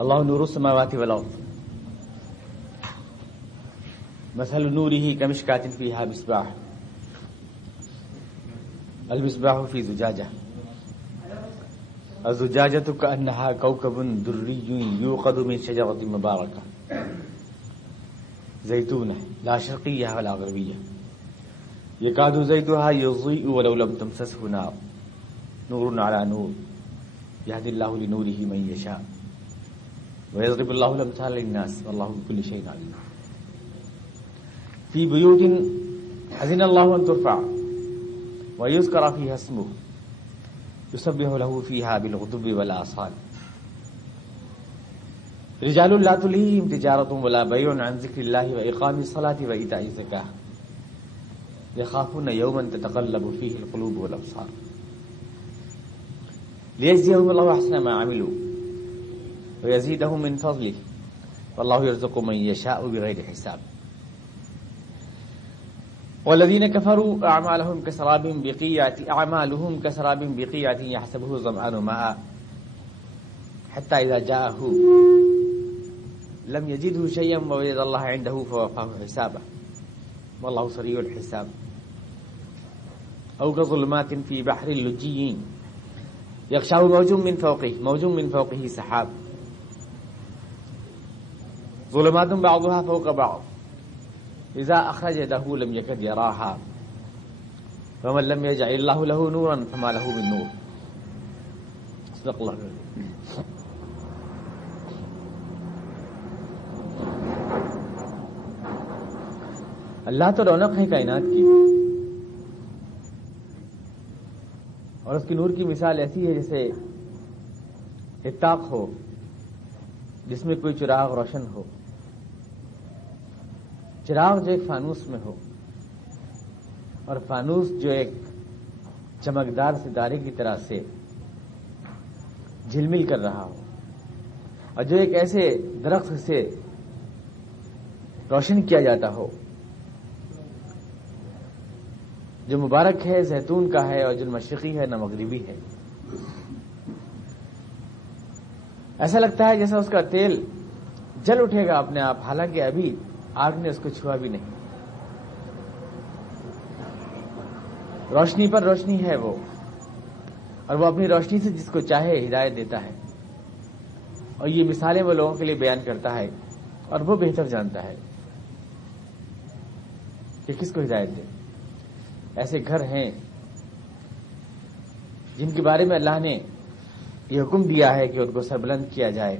اللہ نور السماوات والارض مثل نوره كمشكاة فيها مصباح المصباح في زجاجة الزجاجة كأنها كوكب دري يوقد من شجرة مباركة زيتونة لا شرقية ولا غربية يكاد زيتها يضيء ولو لم تمسسه نار نور على نور يهدي الله لنوره من يشاء ويضرب الله الأمثال للناس والله بكل شيء عليم في بيوت أذن الله أن ترفع ويذكر فيها اسمه يسبح له فيها بالغدو والآصال رجال لا تلهيهم تجارة ولا بيع عن ذكر الله وإقام الصلاة وإيتاء الزكاة يخافون يوما تتقلب فيه القلوب والأبصار ليجزيهم الله أحسن ما عملوا ويزيدهم من فضله والله يرزق من يشاء بغير حساب والذين كفروا أعمالهم كسراب بقيعة يحسبه الظمآن ماء حتى إذا جاءه لم يجده شيئا ووجد الله عنده فوفاه حسابه والله سريع الحساب أو كظلمات في بحر لجي يغشاه موج من فوقه سحاب ظلمات بعضها فوق بعض إذا أخرج يده لم يكد يراها ومن لم يجعل الله له نورا فما له من نور صدق الله العظيم. اللہ تو رونق ہے کائنات کی اور اس کی نور کی مثال ایسی ہے جیسے اتاق ہو جس میں کوئی چراغ روشن ہو، چراغ جو ایک فانوس میں ہو اور فانوس جو ایک چمکدار ستارے کی طرح سے جھلمل کر رہا ہو، اور جو ایک ایسے درخت سے روشن کیا جاتا ہو جو مبارک ہے، زیتون کا ہے اور جو مشرقی ہے نہ مغربی ہے. ایسا لگتا ہے جیسا اس کا تیل جل اٹھے گا اپنے آپ، حالانکہ ابھی آگ نے اس کو چھوا بھی نہیں. روشنی پر روشنی ہے وہ، اور وہ اپنی روشنی سے جس کو چاہے ہدایت دیتا ہے. اور یہ مثالیں وہ لوگوں کے لیے بیان کرتا ہے اور وہ بہتر جانتا ہے کہ کس کو ہدایت دے. ایسے گھر ہیں جن کے بارے میں اللہ نے یہ حکم دیا ہے کہ ان کو سربلند کیا جائے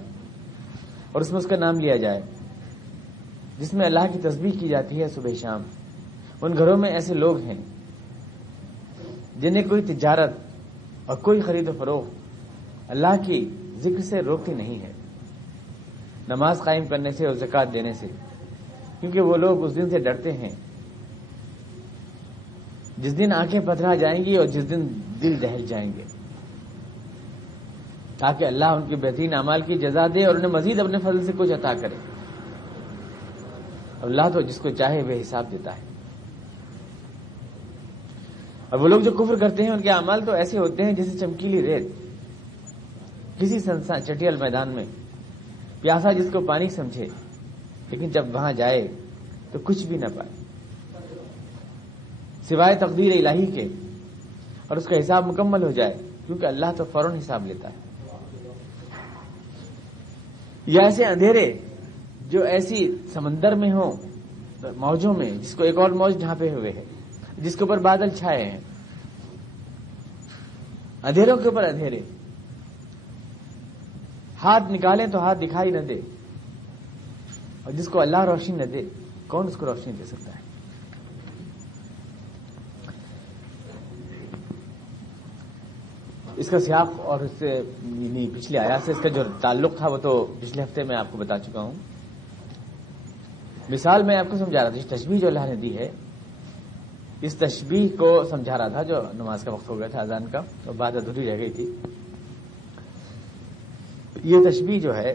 اور اس میں اس کا نام لیا جائے، جس میں اللہ کی تسبیح کی جاتی ہے صبح شام. ان گھروں میں ایسے لوگ ہیں جنہیں کوئی تجارت اور کوئی خرید و فروخت اللہ کی ذکر سے روکتی نہیں ہے، نماز قائم کرنے سے اور زکوٰۃ دینے سے، کیونکہ وہ لوگ اس دن سے ڈرتے ہیں جس دن آنکھیں پتھرا جائیں گی اور جس دن دل دہل جائیں گے، تاکہ اللہ ان کے بہترین اعمال کی جزا دے اور انہیں مزید اپنے فضل سے کچھ عطا کرے. اللہ تو جس کو چاہے بے حساب دیتا ہے. اور وہ لوگ جو کفر کرتے ہیں ان کے اعمال تو ایسے ہوتے ہیں جیسے چمکیلی ریت کسی سنسان چٹیل میدان میں، پیاسا جس کو پانی سمجھے لیکن جب وہاں جائے تو کچھ بھی نہ پائے سوائے تقدیر الہی کے، اور اس کا حساب مکمل ہو جائے کیونکہ اللہ تو فوراً حساب لیتا ہے. یا ایسے اندھیرے جو ایسی سمندر میں ہوں موجوں میں، جس کو ایک اور موج ڈھانپے ہوئے ہے، جس کے اوپر بادل چھائے ہیں، اندھیروں کے اوپر اندھیرے، ہاتھ نکالیں تو ہاتھ دکھائی نہ دے، اور جس کو اللہ روشنی نہ دے کون اس کو روشنی دے سکتا ہے. اس کا سیاق اور اس سے پچھلے آیات سے اس کا جو تعلق تھا وہ تو پچھلے ہفتے میں آپ کو بتا چکا ہوں. مثال میں آپ کو سمجھا رہا تھا، تشبیہ جو اللہ نے دی ہے اس تشبیہ کو سمجھا رہا تھا جو نماز کا وقت ہو گیا تھا اذان کا، تو بات ادھوری رہ گئی تھی. یہ تشبیہ جو ہے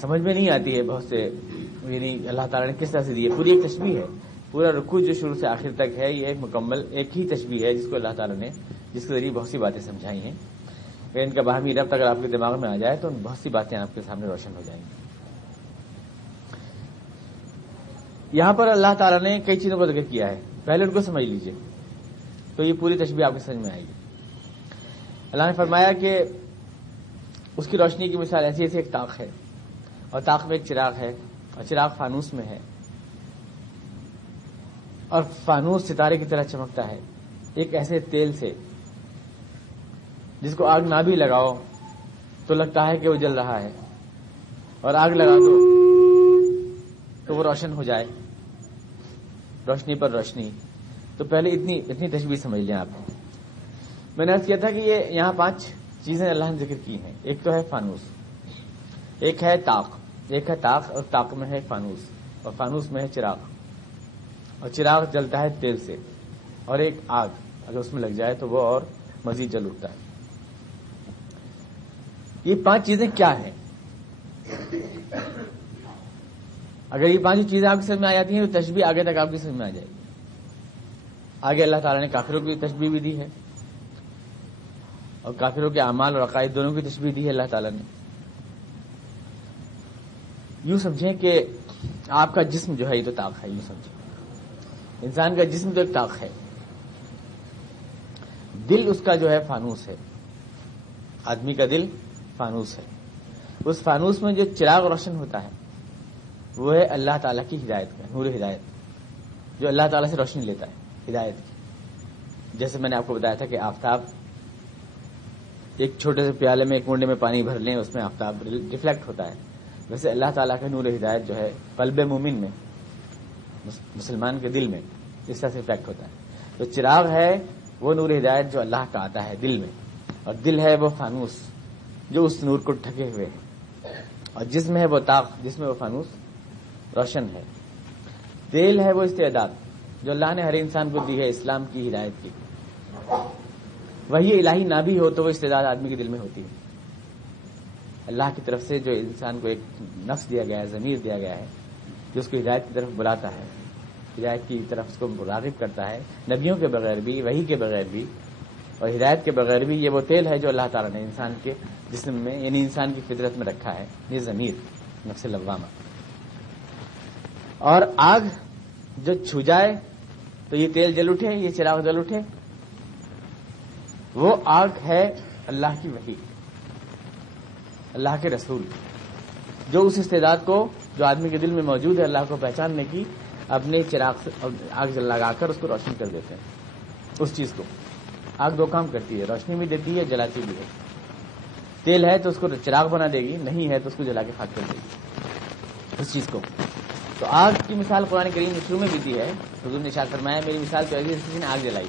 سمجھ میں نہیں آتی ہے بہت سے، یعنی اللہ تعالیٰ نے کس طرح سے دی ہے. پوری ایک تشبیہ ہے، پورا رکوع جو شروع سے آخر تک ہے یہ ایک مکمل ایک ہی تشبیہ ہے جس کو اللہ تعالیٰ نے جس کے ذریعے بہت سی باتیں سمجھائی ہیں. اگر ان کا باہمی ربط اگر آپ کے دماغ میں آ جائے تو بہت سی باتیں آپ کے سامنے روشن ہو جائیں گی. یہاں پر اللہ تعالیٰ نے کئی چیزوں کا ذکر کیا ہے. پہلے ان کو سمجھ لیجئے تو یہ پوری تشبیہ آپ کے سمجھ میں آئے گی. اللہ نے فرمایا کہ اس کی روشنی کی مثال ایسی ایک طاق ہے اور طاق میں ایک چراغ ہے اور چراغ فانوس میں ہے اور فانوس ستارے کی طرح چمکتا ہے ایک ایسے تیل سے جس کو آگ نہ بھی لگاؤ تو لگتا ہے کہ وہ جل رہا ہے اور آگ لگا دو تو وہ روشن ہو جائے, روشنی پر روشنی. تو پہلے اتنی تشبیہ سمجھ لیں آپ. میں نے عرض کیا تھا کہ یہ یہاں 5 چیزیں اللہ نے ذکر کی ہیں. ایک تو ہے فانوس, ایک ہے طاق اور طاق میں ہے فانوس اور فانوس میں ہے چراغ اور چراغ جلتا ہے تیل سے, اور ایک آگ اگر اس میں لگ جائے تو وہ اور مزید جل اٹھتا ہے. یہ 5 چیزیں کیا ہیں؟ اگر یہ 5 چیزیں آپ کی سمجھ میں آ جاتی ہیں تو تشبیہ آگے تک آپ کی سمجھ میں آ جائے گی. آگے اللہ تعالیٰ نے کافروں کی تشبیہ بھی دی ہے اور کافروں کے اعمال اور عقائد دونوں کی تشبیہ دی ہے اللہ تعالیٰ نے. یوں سمجھیں کہ آپ کا جسم جو ہے یہ تو طاق ہے. یوں سمجھیں انسان کا جسم تو ایک طاق ہے, دل اس کا جو ہے فانوس ہے. آدمی کا دل فانوس ہے. اس فانوس میں جو چراغ روشن ہوتا ہے وہ ہے اللہ تعالیٰ کی ہدایت کا نور ہدایت, جو اللہ تعالیٰ سے روشنی لیتا ہے ہدایت کی. جیسے میں نے آپ کو بتایا تھا کہ آفتاب ایک چھوٹے سے پیالے میں ایک کنڈے میں پانی بھر لیں اس میں آفتاب ریفلیکٹ ہوتا ہے, ویسے اللہ تعالیٰ کا نور ہدایت جو ہے قلب مومن میں مسلمان کے دل میں اس طرح سے ریفلیکٹ ہوتا ہے. تو چراغ ہے وہ نور ہدایت جو اللہ کا آتا ہے دل میں, اور دل ہے وہ فانوس جو اس نور کو ڈھکے ہوئے ہے, اور جسم ہے وہ طاق جس میں وہ فانوس روشن ہے. تیل ہے وہ استعداد جو اللہ نے ہر انسان کو دی ہے اسلام کی ہدایت کی. وہی الہی نہ بھی ہو تو وہ استعداد آدمی کے دل میں ہوتی ہے. اللہ کی طرف سے جو انسان کو ایک نفس دیا گیا ہے, ضمیر دیا گیا ہے جو اس کو ہدایت کی طرف بلاتا ہے, ہدایت کی طرف اس کو راغب کرتا ہے, نبیوں کے بغیر بھی وحی کے بغیر بھی اور ہدایت کے بغیر بھی. یہ وہ تیل ہے جو اللہ تعالیٰ نے انسان کے جسم میں یعنی انسان کی فطرت میں رکھا ہے, یہ ضمیر نفس لوامہ. اور آگ جو چھو جائے تو یہ تیل جل اٹھے, یہ چراغ جل اٹھے, وہ آگ ہے اللہ کی وحی, اللہ کے رسول, جو اس استعداد کو جو آدمی کے دل میں موجود ہے اللہ کو پہچاننے کی اپنے چراغ سے آگ لگا کر اس کو روشن کر دیتے ہیں. اس چیز کو آگ 2 کام کرتی ہے, روشنی بھی دیتی ہے جلاتی بھی ہے. تیل ہے تو اس کو چراغ بنا دے گی, نہیں ہے تو اس کو جلا کے خاک کر دے گی اس چیز کو. تو آگ کی مثال قرآن کریم نے شروع میں بھی دی ہے. حضور نے ارشاد فرمایا میری مثال تو ایسی کسی نے آگ جلائی,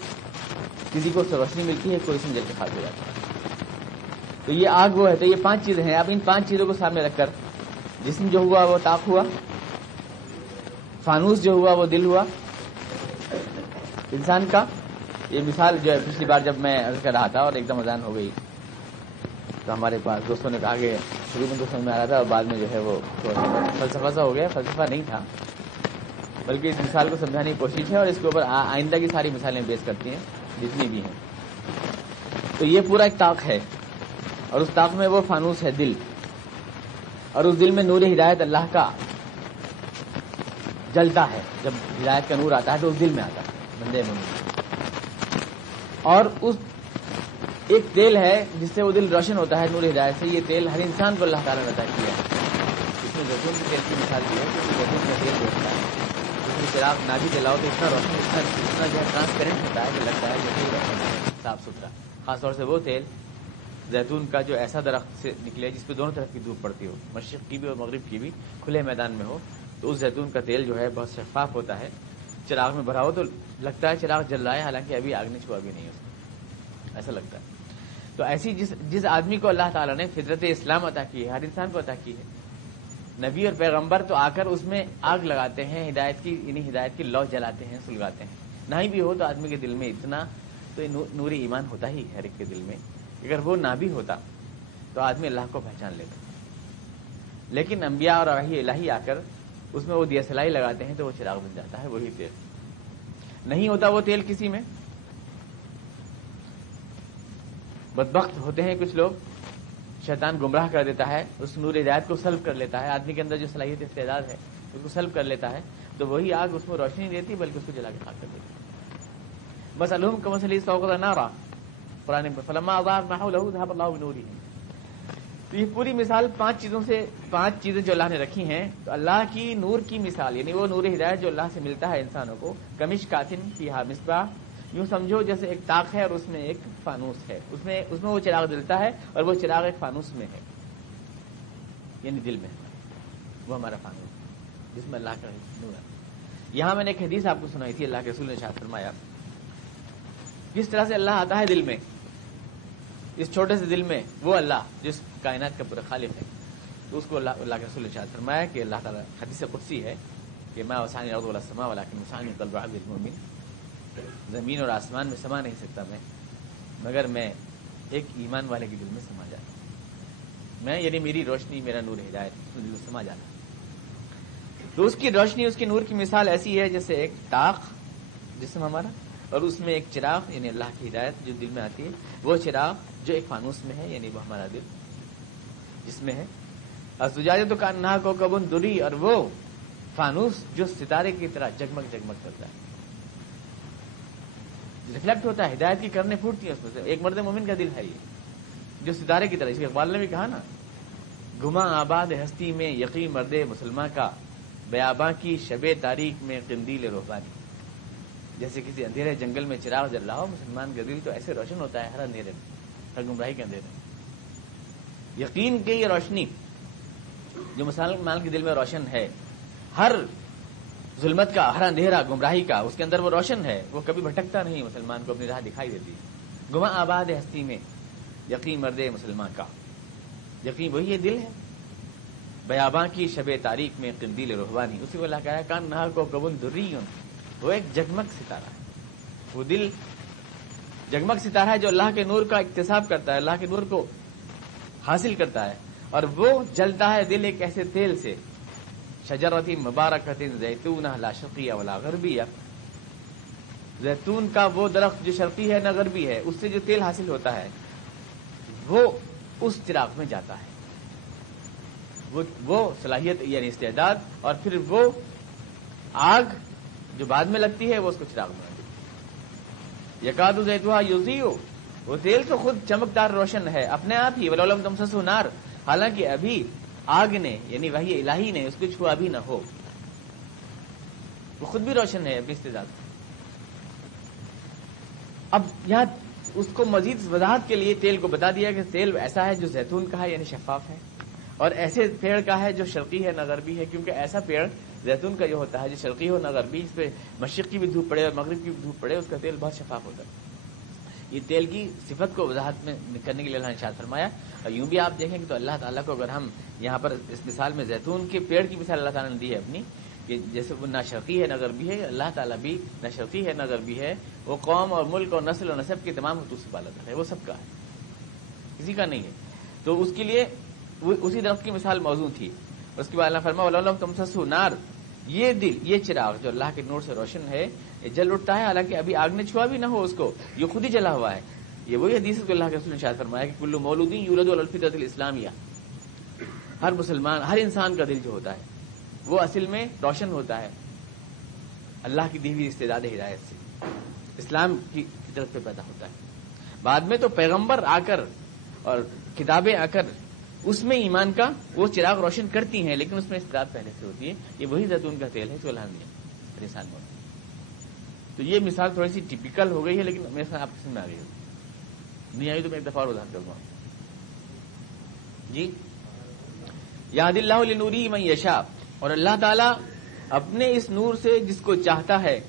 کسی کو روشنی ملتی ہے کوئی اس میں جل کے خاک ہو جاتا ہے. تو یہ آگ وہ ہے. تو یہ 5 چیزیں ہیں. اب ان 5 چیزوں کو سامنے رکھ کر جسم جو ہوا وہ طاق ہوا, فانوس جو ہوا وہ دل ہوا انسان کا. یہ مثال جو ہے پچھلی بار جب میں عرض کر رہا تھا اور ایک دم اذان ہو گئی تو ہمارے پاس دوستوں نے کہا کہ شروع میں تو سمجھ میں آ رہا تھا اور بعد میں جو ہے وہ فلسفہ سا ہو گیا. فلسفہ نہیں تھا بلکہ اس مثال کو سمجھانے کی کوشش ہے اور اس کے اوپر آئندہ کی ساری مثالیں بیس کرتی ہیں جتنی بھی ہیں. تو یہ پورا ایک طاق ہے اور اس طاق میں وہ فانوس ہے دل, اور اس دل میں نور ہدایت اللہ کا جلتا ہے. جب ہدایت کا نور آتا ہے تو اس دل میں آتا ہے بندے مومن. اور اس ایک تیل ہے جس سے وہ دل روشن ہوتا ہے نور ہدایت سے. یہ تیل ہر انسان کو اللہ تعالیٰ نے عطا کیا ہے. اس میں زیتون کے تیل کی مثال دی ہے کہ زیتون کا تیل ہوتا ہے اس میں چراغ نہ بھی جلاؤ تو اتنا روشن اتنا جو ہے ٹرانسپیرنٹ ہوتا ہے کہ لگتا ہے کہ روشن ہے صاف ستھرا. خاص طور سے وہ تیل زیتون کا جو ایسا درخت سے نکلے جس پہ دونوں طرف کی دھوپ پڑتی ہو, مشرق کی بھی اور مغرب کی بھی, کھلے میدان میں ہو, تو اس زیتون کا تیل جو ہے بہت شفاف ہوتا ہے. چراغ میں بھرا ہو تو لگتا ہے چراغ جل رہا ہے حالانکہ ابھی آگ نے چھوا بھی نہیں ہے, ایسا لگتا ہے. تو ایسی جس آدمی کو اللہ تعالیٰ نے فطرت اسلام عطا کی ہے, ہر انسان کو عطا کی ہے, نبی اور پیغمبر تو آ کر اس میں آگ لگاتے ہیں ہدایت کی, یعنی ہدایت کی لو جلاتے ہیں, سلگاتے ہیں. نہ ہی بھی ہو تو آدمی کے دل میں اتنا تو نور ایمان ہوتا ہی ہر ایک کے دل میں. اگر وہ نہ بھی ہوتا تو آدمی اللہ کو پہچان لیتا. لیکن انبیاء اور وحی الہی آ کر اس میں وہ دیا سلائی لگاتے ہیں تو وہ چراغ بن جاتا ہے, وہی تیل. نہیں ہوتا وہ تیل کسی میں بدبخت ہوتے ہیں کچھ لوگ، شیطان گمراہ کر دیتا ہے، اس نور ہدایت کو سلب کر لیتا ہے، آدمی کے اندر جو صلاحیت استعداد ہے اس کو سلب کر لیتا ہے، تو وہی آگ اس کو روشنی دیتی بلکہ اس کو جلا کے خاک کر دیتی. بس الحم کمثلی استوقد نارا، قرآن میں فلما اضاءت ما حوله ذهب الله بنورهم. تو یہ پوری مثال پانچ چیزیں جو اللہ نے رکھی ہیں، تو اللہ کی نور کی مثال یعنی وہ نور ہدایت جو اللہ سے ملتا ہے انسانوں کو، کمشکاتن فیہا مصباح، یوں سمجھو جیسے ایک طاق ہے اور اس میں ایک فانوس ہے، اس میں وہ چراغ جلتا ہے اور وہ چراغ ایک فانوس میں ہے، یعنی دل میں، وہ ہمارا فانوس جس میں اللہ کا نور ہے. یہاں میں نے ایک حدیث آپ کو سنائی تھی، اللہ کے رسول نے ارشاد فرمایا جس طرح سے اللہ آتا ہے دل میں، اس چھوٹے سے دل میں، وہ اللہ جس کائنات کا پورا خالق ہے، تو اس کو اللہ کے رسول نے ارشاد فرمایا کہ اللہ تعالیٰ حدیث قدسی ہے کہ ما وسعني الارض ولا السماء ولكن وسعني قلب عبد المؤمن، زمین اور آسمان میں سما نہیں سکتا میں، مگر میں ایک ایمان والے کے دل میں سما جاتا، میں یعنی میری روشنی، میرا نور ہدایت اس میں دل میں سما جاتا. تو اس کی روشنی، اس کی نور کی مثال ایسی ہے جیسے ایک طاق جسم ہمارا، اور اس میں ایک چراغ یعنی اللہ کی ہدایت جو دل میں آتی ہے، وہ چراغ جو ایک فانوس میں ہے یعنی وہ ہمارا دل جس میں ہے. الزجاجۃ کأنہا کوکب دری، اور وہ فانوس جو ستارے کی طرح جگمگ جگمگ کرتا ہے، ریفلیکٹ ہوتا ہے، ہدایت کی کرنے پھوٹتی ہیں اس میں سے. ایک مرد مومن کا دل ہے یہ جو ستارے کی طرح، اس کے اقبال نے بھی کہا نا، گما آباد ہستی میں یقین مرد مسلمان کا، بیاباں کی شب تاریک میں قندیل روحانی. جیسے کسی اندھیرے جنگل میں چراغ جل رہا ہو، مسلمان کا دل تو ایسے روشن ہوتا ہے ہر اندھیرے میں، ہر گمراہی کے اندھیرے میں. یقین کی یہ روشنی جو مسلمان کے دل میں روشن ہے، ہر ظلمت کا، ہر اندھیرا گمراہی کا اس کے اندر وہ روشن ہے، وہ کبھی بھٹکتا نہیں، مسلمان کو اپنی راہ دکھائی دیتی ہے. گما آباد ہستی میں یقین مرد مسلمان کا، یقین وہی یہ دل ہے. بیاباں کی شب تاریک میں قندیل روحانی، اسی کو اللہ کہا ہے کان نہا کو کبن دریون، وہ ایک جگمگ ستارہ ہے. وہ دل جگمگ ستارہ ہے جو اللہ کے نور کا اکتساب کرتا ہے، اللہ کے نور کو حاصل کرتا ہے، اور وہ جلتا ہے دل ایک ایسے تیل سے، شجرۃ مبارکۃ زیتونہ لا شرقیہ ولا غربیہ، زیتون کا وہ درخت جو شرقی ہے نہ غربی ہے، اس سے جو تیل حاصل ہوتا ہے وہ اس چراغ میں جاتا ہے، وہ صلاحیت یعنی استعداد، اور پھر وہ آگ جو بعد میں لگتی ہے وہ اس کو چراغ میں لگتی ہے. یکاد زیتھا یضیء، وہ تیل تو خود چمکدار روشن ہے اپنے آپ ہی، ولو لم تمسسہ نار، حالانکہ ابھی آگ نے یعنی وحی الہی نے اس کو چھوا بھی نہ ہو، وہ خود بھی روشن ہے اپنی استعداد. اب یہاں اس کو مزید وضاحت کے لیے تیل کو بتا دیا کہ تیل ایسا ہے جو زیتون کا ہے یعنی شفاف ہے، اور ایسے پیڑ کا ہے جو شرقی ہے نہ غربی ہے، کیونکہ ایسا پیڑ زیتون کا جو ہوتا ہے جو شرقی ہو نہ غربی، اس پہ مشرق کی بھی دھوپ پڑے اور مغرب کی بھی دھوپ پڑے، اس کا تیل بہت شفاف ہوتا ہے. یہ تیل کی صفت کو وضاحت میں کرنے کے لیے اللہ نے ارشاد فرمایا. اور یوں بھی آپ دیکھیں کہ تو اللہ تعالیٰ کو اگر ہم یہاں پر اس مثال میں زیتون کے پیڑ کی مثال اللہ تعالیٰ نے دی ہے اپنی، کہ جیسے وہ نہ شرقی ہے نہ غربی ہے، اللہ تعالیٰ بھی نہ شرقی ہے نہ غربی ہے، وہ قوم اور ملک اور نسل اور نسب کے تمام حقوق سے بالاتر ہے، وہ سب کا ہے، کسی کا نہیں ہے. تو اس کے لیے وہ اسی درخت کی مثال موضوع تھی. اس کے بعد اللہ فرمایا وَلَوْ لَمْ تَمْسَسْهُ نار، یہ دل، یہ چراغ جو اللہ کے نور سے روشن ہے، یہ جل اٹھتا ہے حالانکہ ابھی آگ نے چھوا بھی نہ ہو اس کو، یہ خود ہی جلا ہوا ہے. یہ وہی حدیث ہے کہ اللہ کے رسول نے ارشاد فرمایا کہ کل مولود یولد علی الفطرۃ الاسلامیہ، ہر مسلمان، ہر انسان کا دل جو ہوتا ہے وہ اصل میں روشن ہوتا ہے اللہ کی دی ہوئی استعداد ہدایت سے، اسلام کی فطرت پہ پیدا ہوتا ہے. بعد میں تو پیغمبر آ کر اور کتابیں آ کر اس میں ایمان کا وہ چراغ روشن کرتی ہیں، لیکن اس میں استعداد پہلے سے ہوتی ہے. یہ وہی زیتون کا تیل ہے جو اللہ نے ہر انسان کو. تو یہ مثال تھوڑی سی ٹپیکل ہو گئی ہے، لیکن میرے ساتھ آپ کی سمجھ میں آ گئی ہوگی، نہیں آئی تو میں ایک دفعہ اور ادھر کروں گا. جی، یہد اللہ لنورہ من یشاء، اور اللہ تعالیٰ اپنے اس نور سے جس کو چاہتا ہے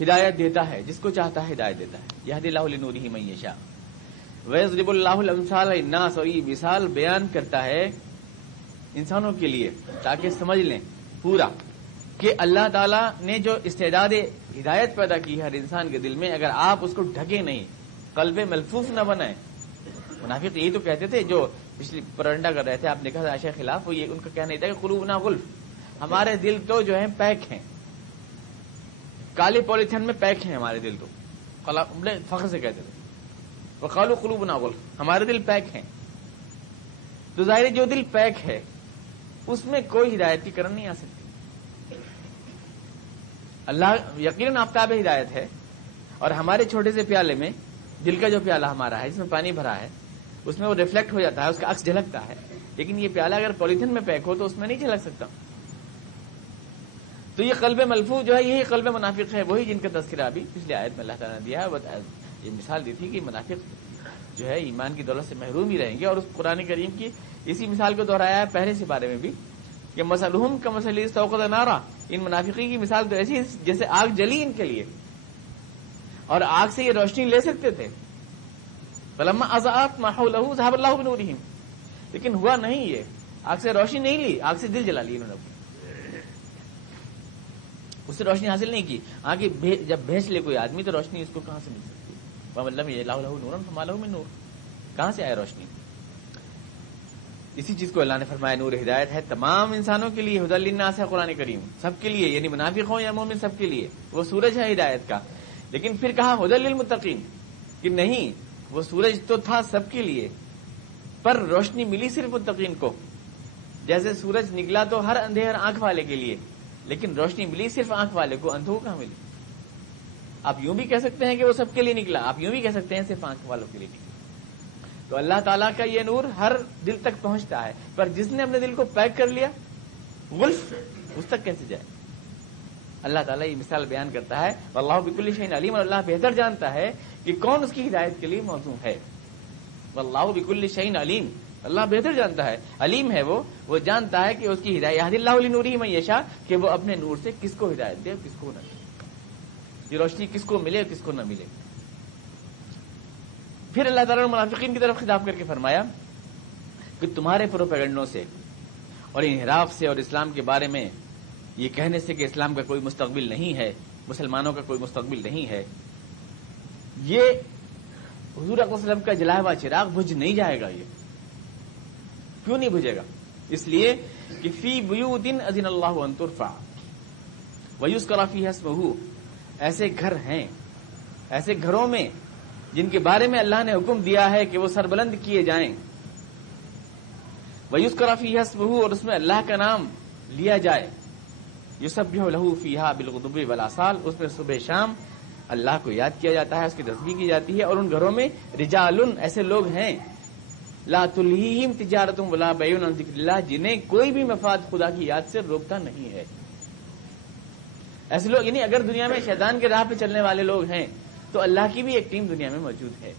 ہدایت دیتا ہے، جس کو چاہتا ہے ہدایت دیتا ہے. یہد اللہ لنورہ من یشاء وَيَضْرِبُ اللَّهُ الْأَمْثَالَ لِلنَّاسِ، اور یہ مثال بیان کرتا ہے انسانوں کے لیے تاکہ سمجھ لیں پورا کہ اللہ تعالیٰ نے جو استعداد ہدایت پیدا کی ہے ہر انسان کے دل میں، اگر آپ اس کو ڈھکے نہیں، قلب ملفوف نہ بنائیں. منافق یہی تو کہتے تھے جو پچھلی پرنڈا کر رہے تھے، آپ نے کہا عائشہ کے خلاف، وہ یہ ان کا کہنا یہ تھا کہ قلوبنا غلف، ہمارے دل تو جو ہے پیک ہیں، کالے پولیتھین میں پیک ہیں ہمارے دل، تو بڑے فخر سے کہتے تھے. وقالوا قلوبنا غلف، ہمارے دل پیک ہیں. تو ظاہر جو دل پیک ہے اس میں کوئی ہدایت کی کرن نہیں آ سکتی. اللہ یقیناً آفتاب ہدایت ہے، اور ہمارے چھوٹے سے پیالے میں، دل کا جو پیالہ ہمارا ہے جس میں پانی بھرا ہے، اس میں وہ ریفلیکٹ ہو جاتا ہے، اس کا عکس جھلکتا ہے. لیکن یہ پیالہ اگر پولیتھین میں پیک ہو تو اس میں نہیں جھلک سکتا. تو یہ قلب ملفوظ جو ہے، یہی قلب منافق ہے، وہی جن کا تذکرہ ابھی پچھلی آیت میں اللہ تعالیٰ نے دیا ہے. یہ مثال دی تھی کہ منافق جو ہے ایمان کی دولت سے محروم ہی رہیں گے، اور اس قرآن کریم کی اسی مثال کو دہرایا ہے پہلے سے بارے میں بھی کہ مثلہم کمثل استوقد نارا، ان منافقین کی مثال تو ایسی جیسے آگ جلی ان کے لیے، اور آگ سے یہ روشنی لے سکتے تھے. فلما اضاءت ما حوله ذهب الله بنورهم، لیکن ہوا نہیں، یہ آگ سے روشنی نہیں لی، آگ سے دل جلا لی انہوں نے، اس سے روشنی حاصل نہیں کی. آگے جب بھیج لے کوئی آدمی تو روشنی اس کو کہاں سے مل سکتی ہے؟ وَمَن لَّمْ يَجْعَل لَّهُ نُورًا فَمَا لَهُ مِن نُور، کہاں سے آئے روشنی؟ اسی چیز کو اللہ نے فرمایا نور ہدایت ہے تمام انسانوں کے لیے، ھدی للناس ہے قرآن کریم، سب کے لیے، یعنی منافق ہوں یا مومن سب کے لیے. وہ سورج ہے ہدایت کا. لیکن پھر کہا ھدی للمتقین، کہ نہیں، وہ سورج تو تھا سب کے لیے، پر روشنی ملی صرف متقین کو. جیسے سورج نکلا تو ہر اندھیر آنکھ والے کے لیے، لیکن روشنی ملی صرف آنکھ والے کو، اندھوں کو کہاں ملی؟ آپ یوں بھی کہہ سکتے ہیں کہ وہ سب کے لیے نکلا، آپ یوں بھی کہہ سکتے ہیں صرف آنکھ والوں کے لیے نکلا. تو اللہ تعالیٰ کا یہ نور ہر دل تک پہنچتا ہے، پر جس نے اپنے دل کو پیک کر لیا غلف، اس تک کیسے جائے؟ اللہ تعالیٰ یہ مثال بیان کرتا ہے واللہ بکل شیء علیم، اور اللہ بہتر جانتا ہے کہ کون اس کی ہدایت کے لیے موزوں ہے. واللہ بکل شیء علیم، اللہ بہتر جانتا ہے، علیم ہے وہ جانتا ہے کہ اس کی ہدایت یہدی اللہ لنورہ من یشاء، کہ وہ اپنے نور سے کس کو ہدایت دے اور کس کو نہ دے، یہ روشنی کس کو ملے اور کس کو نہ ملے. پھر اللہ تعالیٰ نے منافقین کی طرف خطاب کر کے فرمایا کہ تمہارے پروپیگنڈوں سے اور انحراف سے اور اسلام کے بارے میں یہ کہنے سے کہ اسلام کا کوئی مستقبل نہیں ہے، مسلمانوں کا کوئی مستقبل نہیں ہے، یہ حضور اکرم صلی اللہ علیہ وسلم کا جلایا ہوا چراغ بجھ نہیں جائے گا. یہ کیوں نہیں بجھے گا؟ اس لیے کہ فی بیوت اذن اللہ ان ترفع ویذکر فیہا اسمہ، ایسے گھر ہیں، ایسے گھروں میں جن کے بارے میں اللہ نے حکم دیا ہے کہ وہ سربلند کیے جائیں. وَيُذْكَرَ فِيهَا اسْمُهُ، اور اس میں اللہ کا نام لیا جائے. يُسَبِّحُ لَهُ فِيهَا بِالْغُدُوِّ وَالْآصَالِ، اس میں صبح شام اللہ کو یاد کیا جاتا ہے، اس کی تسبیح کی جاتی ہے. اور ان گھروں میں رجال، ایسے لوگ ہیں، لا تلہیہم تجارۃ ولا بیع عن ذکر اللہ، جنہیں کوئی بھی مفاد خدا کی یاد سے روکتا نہیں ہے. ایسے لوگ، یعنی اگر دنیا میں شیطان کے راہ پہ چلنے والے لوگ ہیں تو اللہ کی بھی ایک ٹیم دنیا میں موجود ہے.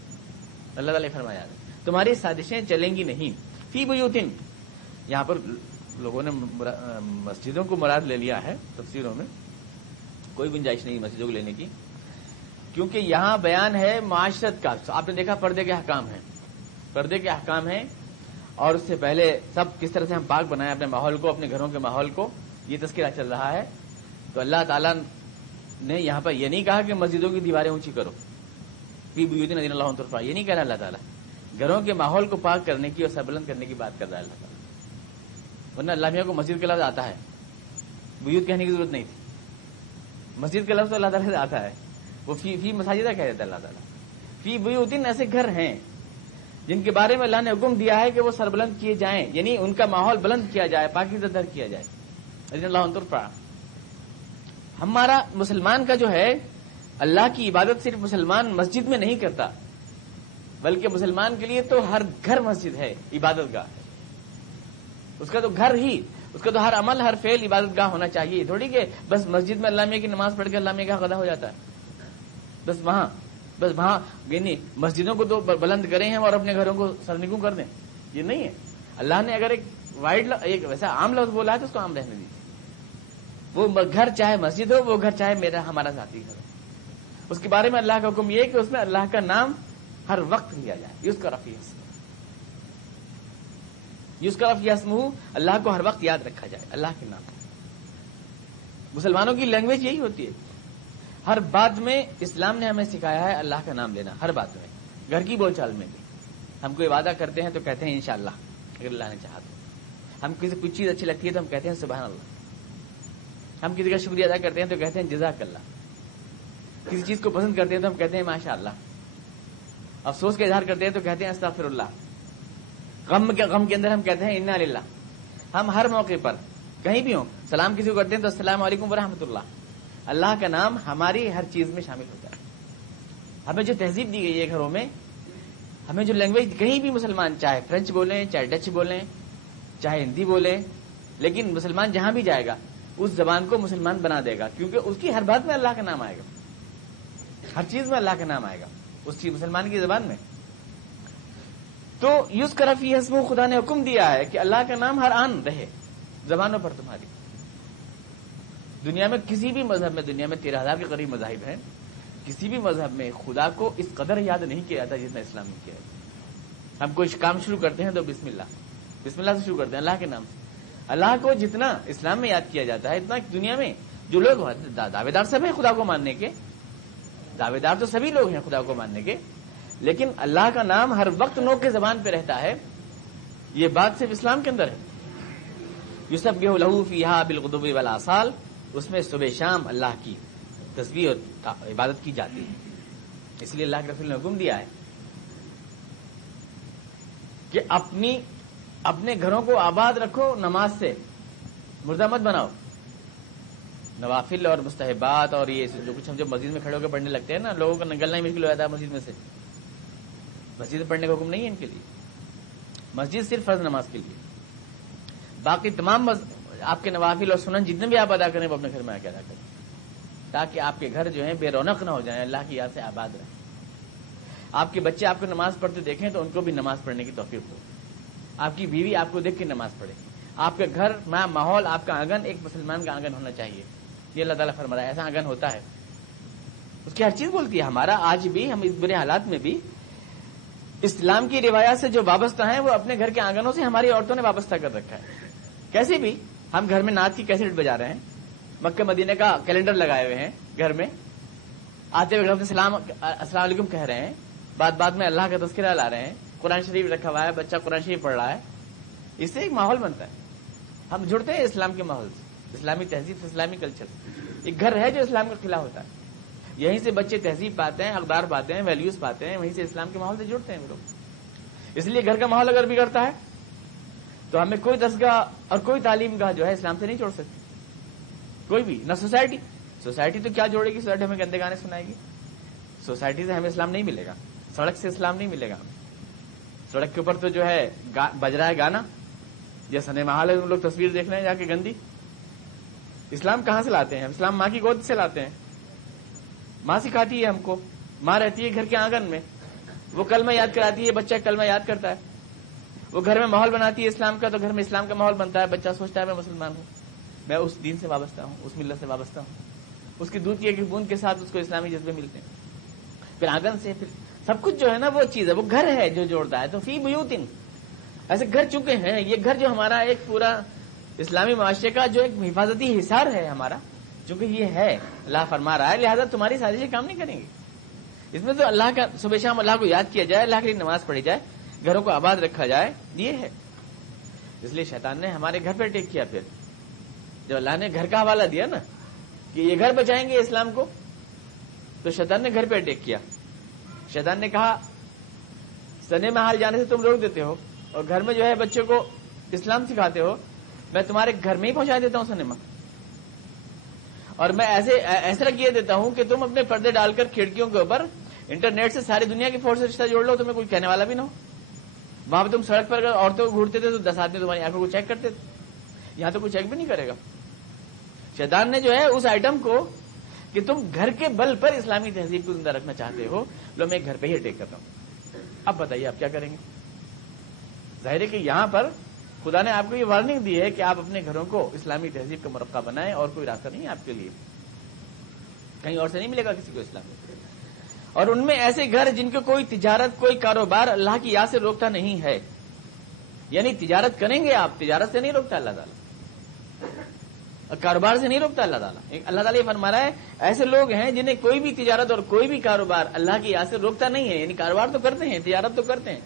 اللہ تعالیٰ نے فرمایا تمہاری سازشیں چلیں گی نہیں. فی بیوتن، یہاں پر لوگوں نے مسجدوں کو مراد لے لیا ہے تفسیروں میں، کوئی گنجائش نہیں مسجدوں کو لینے کی، کیونکہ یہاں بیان ہے معاشرت کا. آپ نے دیکھا پردے کے احکام ہیں، پردے کے احکام ہیں، اور اس سے پہلے سب کس طرح سے ہم پاک بنائیں اپنے ماحول کو، اپنے گھروں کے ماحول کو، یہ تذکرہ چل رہا ہے. تو اللہ تعالیٰ نے یہاں پر یہ نہیں کہا کہ مسجدوں کی دیواریں اونچی کرو، فی بیوت اذن اللہ ان ترفع، یہ نہیں کہہ رہا اللہ تعالیٰ. گھروں کے ماحول کو پاک کرنے کی اور سربلند کرنے کی بات کر رہا ہے اللہ تعالیٰ. ورنہ اللہ میاں کو مسجد کا لفظ آتا ہے، بیوت کہنے کی ضرورت نہیں تھی. مسجد کا لفظ تو اللہ تعالیٰ سے آتا ہے، وہ فی مساجدہ کہہ دیتا ہے اللہ تعالیٰ. فی بیوتن، ایسے گھر ہیں جن کے بارے میں اللہ نے حکم دیا ہے کہ وہ سربلند کیے جائیں، یعنی ان کا ماحول بلند کیا جائے، پاکیزہ تر کیا جائے. اذن اللہ ان ترفع، ہمارا مسلمان کا جو ہے اللہ کی عبادت صرف مسلمان مسجد میں نہیں کرتا، بلکہ مسلمان کے لیے تو ہر گھر مسجد ہے عبادت گاہ. اس کا تو گھر ہی، اس کا تو ہر عمل، ہر فعل عبادت گاہ ہونا چاہیے. تھوڑی کہ بس مسجد میں اللہ میاں کی نماز پڑھ کے اللہ میاں کا قضا ہو جاتا ہے، بس وہاں یعنی مسجدوں کو تو بلند کریں ہم اور اپنے گھروں کو سرنگوں کر دیں، یہ نہیں ہے. اللہ نے اگر ایک ویسا عام لفظ بولا ہے تو اس کو عام رہنے دیجیے. وہ گھر چاہے مسجد ہو، وہ گھر چاہے ہمارا ذاتی گھر ہو، اس کے بارے میں اللہ کا حکم یہ ہے کہ اس میں اللہ کا نام ہر وقت لیا جائے. یذکر فیہا اسمہ، اللہ کو ہر وقت یاد رکھا جائے، اللہ کے نام. مسلمانوں کی لینگویج یہی ہوتی ہے. ہر بات میں اسلام نے ہمیں سکھایا ہے اللہ کا نام لینا، ہر بات میں، گھر کی بول چال میں بھی. ہم کوئی وعدہ کرتے ہیں تو کہتے ہیں انشاءاللہ، اگر اللہ نے چاہا تو. ہم کسی کچھ چیز اچھی لگتی ہے تو ہم کہتے ہیں سبحان اللہ. ہم کسی کا شکریہ ادا کرتے ہیں تو کہتے ہیں جزاک اللہ. کسی چیز کو پسند کرتے ہیں تو ہم کہتے ہیں ماشاء اللہ. افسوس کا اظہار کرتے ہیں تو کہتے ہیں استغفر اللہ. غم کے اندر ہم کہتے ہیں انا للہ. ہم ہر موقع پر کہیں بھی ہوں سلام کسی کو کرتے ہیں تو السلام علیکم ورحمۃ اللہ. اللہ کا نام ہماری ہر چیز میں شامل ہوتا ہے. ہمیں جو تہذیب دی گئی ہے گھروں میں, ہمیں جو لینگویج, کہیں بھی مسلمان چاہے فرینچ بولیں, چاہے ڈچ بولیں, چاہے ہندی بولیں, لیکن مسلمان جہاں بھی جائے گا اس زبان کو مسلمان بنا دے گا, کیونکہ اس کی ہر بات میں اللہ کا نام آئے گا, ہر چیز میں اللہ کا نام آئے گا اس کی مسلمان کی زبان میں. تو یوز کرفی حسم, خدا نے حکم دیا ہے کہ اللہ کا نام ہر آن رہے زبانوں پر تمہاری. دنیا میں کسی بھی مذہب میں, دنیا میں 13,000 کے قریب مذاہب ہیں, کسی بھی مذہب میں خدا کو اس قدر یاد نہیں کیا جاتا جتنا اسلام میں کیا ہے. ہم کوئی کام شروع کرتے ہیں تو بسم اللہ سے شروع کرتے ہیں, اللہ کے نام سے. اللہ کو جتنا اسلام میں یاد کیا جاتا ہے اتنا دنیا میں جو لوگ دعوے دار سب ہیں خدا کو ماننے کے, دعوے دار تو سبھی لوگ ہیں خدا کو ماننے کے, لیکن اللہ کا نام ہر وقت نو کے زبان پہ رہتا ہے. یہ بات صرف اسلام کے اندر ہے. یسبح لہ فیہا بالغدو والآصال, اس میں صبح شام اللہ کی تسبیح اور عبادت کی جاتی ہے. اس لیے اللہ کے رسول نے حکم دیا ہے کہ اپنے گھروں کو آباد رکھو نماز سے, مردہ مت بناؤ. نوافل اور مستحبات اور یہ جو کچھ ہم جب مسجد میں کھڑے ہو کے پڑھنے لگتے ہیں نا, لوگوں کو نکلنا ہی مشکل ہو جاتا ہے مسجد میں سے. مسجد میں پڑھنے کا حکم نہیں ہے ان کے لیے, مسجد صرف فرض نماز کے لیے. باقی تمام آپ کے نوافل اور سنن جتنے بھی آپ ادا کریں وہ اپنے گھر میں آ کے ادا کریں, تاکہ آپ کے گھر جو ہیں بے رونق نہ ہو جائیں, اللہ کی یاد سے آباد رہیں. آپ کے بچے آپ کو نماز پڑھتے دیکھیں تو ان کو بھی نماز پڑھنے کی توفیق ہو. آپ کی بیوی آپ کو دیکھ کے نماز پڑھے. آپ کے گھر ماحول, آپ کا آنگن ایک مسلمان کا آنگن ہونا چاہیے. یہ اللہ تعالیٰ فرما رہا ہے ایسا آنگن ہوتا ہے, اس کی ہر چیز بولتی ہے. ہمارا آج بھی ہم اس برے حالات میں بھی اسلام کی روایات سے جو وابستہ ہیں وہ اپنے گھر کے آنگنوں سے ہماری عورتوں نے وابستہ کر رکھا ہے. کیسے بھی ہم گھر میں نعت کی کیسٹ بجا رہے ہیں, مکہ مدینے کا کیلنڈر لگائے ہوئے ہیں گھر میں, آتے ہوئے السلام علیکم کہہ رہے ہیں, بات میں اللہ کا تذکرہ لا رہے ہیں, قرآن شریف رکھا ہوا ہے, بچہ قرآن شریف پڑھ رہا ہے. اس سے ایک ماحول بنتا ہے, ہم جڑتے ہیں اسلام کے ماحول سے, اسلامی تہذیب سے, اسلامی کلچر سے. ایک گھر ہے جو اسلام کا قلعہ ہوتا ہے, یہیں سے بچے تہذیب پاتے ہیں, اقدار پاتے ہیں, ویلیوز پاتے ہیں, وہیں سے اسلام کے ماحول سے جڑتے ہیں وہ لوگ. اس لیے گھر کا ماحول اگر بگڑتا ہے تو ہمیں کوئی دستگاہ اور کوئی تعلیم گاہ جو ہے اسلام سے نہیں جوڑ سکتی, کوئی بھی. نہ سوسائٹی تو کیا جوڑے گی, سوسائٹی ہمیں گندے گانے سنائے گی. سوسائٹی سے ہمیں اسلام نہیں ملے گا, سڑک سے اسلام نہیں ملے گا. سڑک کے اوپر تو جو ہے بج رہا ہے گانا, جیسا سنیما ہال ہے, تم لوگ تصویر دیکھ رہے ہیں جا کے گندی. اسلام کہاں سے لاتے ہیں؟ اسلام ماں کی گود سے لاتے ہیں. ماں سکھاتی ہے ہم کو, ماں رہتی ہے گھر کے آنگن میں, وہ کلمہ یاد کراتی ہے, بچہ کلمہ یاد کرتا ہے. وہ گھر میں ماحول بناتی ہے اسلام کا, تو گھر میں اسلام کا ماحول بنتا ہے. بچہ سوچتا ہے میں مسلمان ہوں, میں اس دین سے وابستہ ہوں, اس ملت سے وابستہ ہوں. اس کی دودھ کی ایک بوند کے ساتھ اس کو اسلامی جذبے ملتے ہیں. پھر آنگن سے پھر سب کچھ جو ہے نا وہ چیز ہے, وہ گھر ہے جو جوڑتا ہے. تو فی بیوتن, ایسے گھر چکے ہیں. یہ گھر جو ہمارا ایک پورا اسلامی معاشرے کا جو ایک حفاظتی حصار ہے ہمارا, چونکہ یہ ہے اللہ فرما رہا ہے, لہذا تمہاری سازشیں کام نہیں کریں گی. اس میں تو اللہ کا صبح شام اللہ کو یاد کیا جائے, اللہ کے لیے نماز پڑھی جائے, گھروں کو آباد رکھا جائے, یہ ہے. اس لیے شیطان نے ہمارے گھر پہ اٹیک کیا. پھر جب اللہ نے گھر کا حوالہ دیا نا کہ یہ گھر بچائیں گے اسلام کو, تو شیطان نے گھر پہ اٹیک کیا. شیطان نے کہا سنیما ہال جانے سے تم روک دیتے ہو اور گھر میں جو ہے بچوں کو اسلام سکھاتے ہو, میں تمہارے گھر میں ہی پہنچا دیتا ہوں سنیما, اور میں ایسا کیے دیتا ہوں کہ تم اپنے پردے ڈال کر کھڑکیوں کے اوپر انٹرنیٹ سے ساری دنیا کی فوج سے رشتہ جوڑ لو, تمہیں کوئی کہنے والا بھی نہ ہو. وہاں پہ تم سڑک پر اگر عورتوں کو گھورتے تھے تو 10 آدمی تمہاری آنکھوں کو چیک کرتے تھے, یہاں تو کوئی چیک بھی نہیں کرے گا. شیطان نے جو ہے اس آئٹم کو کہ تم گھر کے بل پر اسلامی تہذیب کو زندہ رکھنا چاہتے ہو, لو میں گھر پہ ہی اٹیک کرتا ہوں. اب بتائیے آپ کیا کریں گے؟ ظاہر ہے کہ یہاں پر خدا نے آپ کو یہ وارننگ دی ہے کہ آپ اپنے گھروں کو اسلامی تہذیب کا مرقع بنائیں, اور کوئی راستہ نہیں ہے آپ کے لیے, کہیں اور سے نہیں ملے گا کسی کو اسلام. اور ان میں ایسے گھر جن کو کوئی تجارت, کوئی کاروبار اللہ کی یاد سے روکتا نہیں ہے. یعنی تجارت کریں گے آپ, تجارت سے نہیں روکتا اللہ تعالیٰ, کاروبار سے نہیں روکتا اللہ تعالیٰ. اللہ تعالیٰ یہ فرما رہا ہے ایسے لوگ ہیں جنہیں کوئی بھی تجارت اور کوئی بھی کاروبار اللہ کی یاد سے روکتا نہیں ہے. یعنی کاروبار تو کرتے ہیں, تجارت تو کرتے ہیں,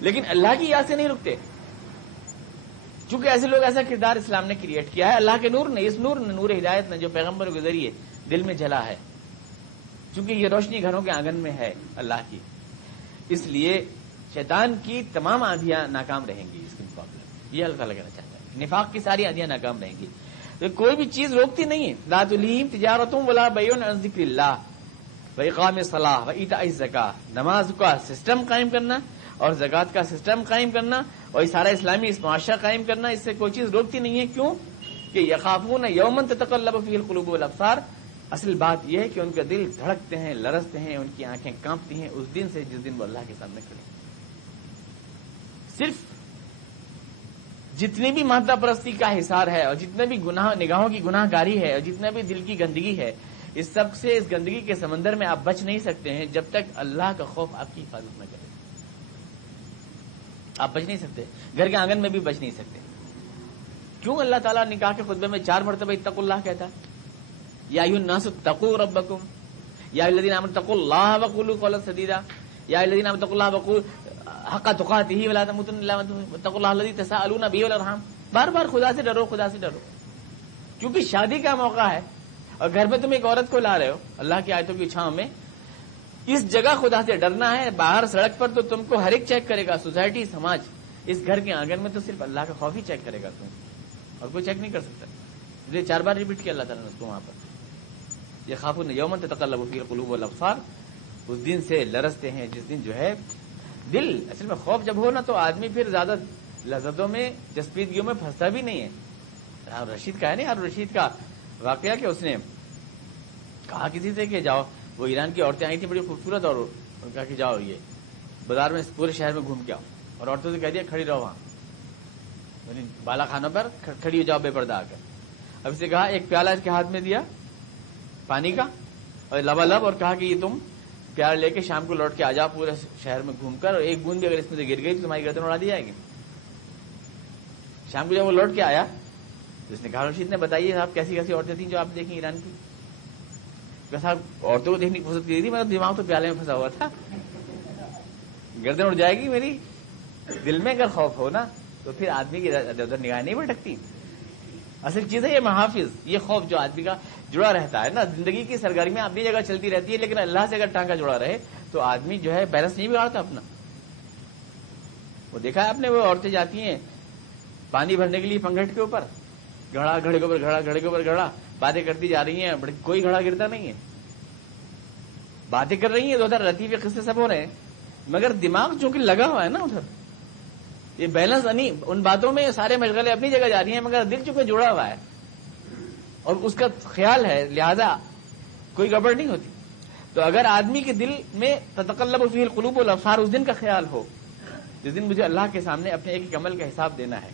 لیکن اللہ کی یاد سے نہیں رکتے. چونکہ ایسے لوگ, ایسا کردار اسلام نے کریٹ کیا ہے. اللہ کے نور نے, اس نور نے, نور ہدایت نے جو پیغمبر کے ذریعے دل میں جلا ہے, چونکہ یہ روشنی گھروں کے آنگن میں ہے اللہ کی, اس لیے شیطان کی تمام آندیاں ناکام رہیں گی اس کے مقابلے. یہ اللہ تعالیٰ کہنا چاہتا ہے. نفاق کی ساری آندیاں ناکام رہیں گی. تو کوئی بھی چیز روکتی نہیں ہے. لا تلہیہم تجارۃ ولا بیع عن ذکر اللہ وإقام الصلاۃ وإیتاء الزکاۃ. نماز کا سسٹم قائم کرنا اور زکوٰۃ کا سسٹم قائم کرنا اور یہ سارا اسلامی اس معاشرہ قائم کرنا، اس سے کوئی چیز روکتی نہیں ہے. کیوں کہ یخافون یوما تتقلب فیہ القلوب والابصار. اصل بات یہ ہے کہ ان کے دل دھڑکتے ہیں، لرزتے ہیں، ان کی آنکھیں کانپتی ہیں اس دن سے جس دن وہ اللہ کے سامنے کھڑے. صرف جتنی بھی مادہ پرستی کا حصار ہے اور جتنے بھی نگاہوں کی گناہ گاری ہے اور جتنا بھی دل کی گندگی ہے، اس سب سے، اس گندگی کے سمندر میں آپ بچ نہیں سکتے ہیں جب تک اللہ کا خوف آپ کی حفاظت نہ کرے. آپ بچ نہیں سکتے، گھر کے آنگن میں بھی بچ نہیں سکتے. کیوں اللہ تعالیٰ نکاح کے خطبے میں 4 مرتبہ اتقوا اللہ کہتا ہے؟ یا ایھا الناس اتقوا ربکم یا ایھا الذین آمنوا اتقوا اللہ وقولوا قولا سدیدا یا ایھا الذین آمنوا اتقوا اللہ وقولوا حق تقاته ولا تموتن الا وانتم اتقوا اللہ الذی تساءلون به والارحام. بار بار خدا سے ڈرو، خدا سے ڈرو، کیونکہ شادی کا موقع ہے اور گھر میں تم ایک عورت کو لا رہے ہو اللہ کی آیتوں کی چھاؤں میں. اس جگہ خدا سے ڈرنا ہے. باہر سڑک پر تو تم کو ہر ایک چیک کرے گا، سوسائٹی، سماج. اس گھر کے آنگن میں تو صرف اللہ کا خوف ہی چیک کرے گا تم، اور کوئی چیک نہیں کر سکتا. اس لیے 4 بار ریپیٹ کیا اللہ تعالیٰ نے اس کو وہاں پر. یہ یخافون یوما تتقلب فیہ القلوب والابصار. اس دن سے لرزتے ہیں جس دن جو ہے دل. اصل میں خوف جب ہو نا تو آدمی پھر زیادہ لذتوں میں، جسپیدگیوں میں پھنستا بھی نہیں ہے. ہارون رشید کا ہے نہیں، ہارون رشید کا واقعہ کہ اس نے کہا کسی سے کہ جاؤ، وہ ایران کی عورتیں آئی تھیں بڑی خوبصورت، اور انہوں نے کہا کہ جاؤ یہ بازار میں پورے شہر میں گھوم کے آؤ، اور عورتوں سے کہہ دیا کھڑی رہو وہاں، یعنی بالا خانوں پر کھڑی ہو جاؤ بے پردہ آ کر. اب اسے کہا، ایک پیالہ اس کے ہاتھ میں دیا پانی کا اور لبالب، اور کہا کہ یہ تم پیالہ لے کے شام کو لوٹ کے آ جاؤ پورے شہر میں گھوم کر، اور ایک بوند بھی اگر اس میں سے گر گئی تو تمہاری گردن اڑا دی جائے گی. شام کو جب وہ لوٹ کے آیا تو اس نے کہا، رشید نے بتائیے صاحب کیسی کیسی عورتیں تھیں جو آپ دیکھیں ایران کی؟ کہ صاحب عورتوں کو دیکھنے کی فرصت کی تھی، میرا دماغ تو پیالے میں پھنسا ہوا تھا، گردن اڑ جائے گی میری. دل میں اگر خوف ہو نا تو پھر آدمی کی ادھر نگاہ نہیں بھٹکتی. اصل چیز ہے یہ محافظ، یہ خوف جو آدمی کا جڑا رہتا ہے نا. زندگی کی سرگرمیاں اپنی جگہ چلتی رہتی ہے، لیکن اللہ سے اگر ٹانکا جڑا رہے تو آدمی جو ہے بیلنس نہیں بگاڑتا اپنا. وہ دیکھا ہے آپ نے، وہ عورتیں جاتی ہیں پانی بھرنے کے لیے پنگھٹ کے اوپر، گھڑا گھڑے کے اوپر گھڑا، گھڑے کے اوپر گھڑا، باتیں کرتی جا رہی ہیں، بڑی کوئی گھڑا گرتا نہیں ہے. باتیں کر رہی ہیں تو ادھر لطیفے قصے سب ہو رہے ہیں، مگر دماغ چونکہ لگا ہوا ہے نا ادھر، یہ بیلنس نہیں. ان باتوں میں سارے مشغلے اپنی جگہ جا رہی ہیں، مگر دل چونکہ جڑا ہوا ہے اور اس کا خیال ہے، لہذا کوئی گڑبڑ نہیں ہوتی. تو اگر آدمی کے دل میں تتقلب فیہ القلوب والابصار، اس دن کا خیال ہو جس دن مجھے اللہ کے سامنے اپنے ایک ایک عمل کا حساب دینا ہے،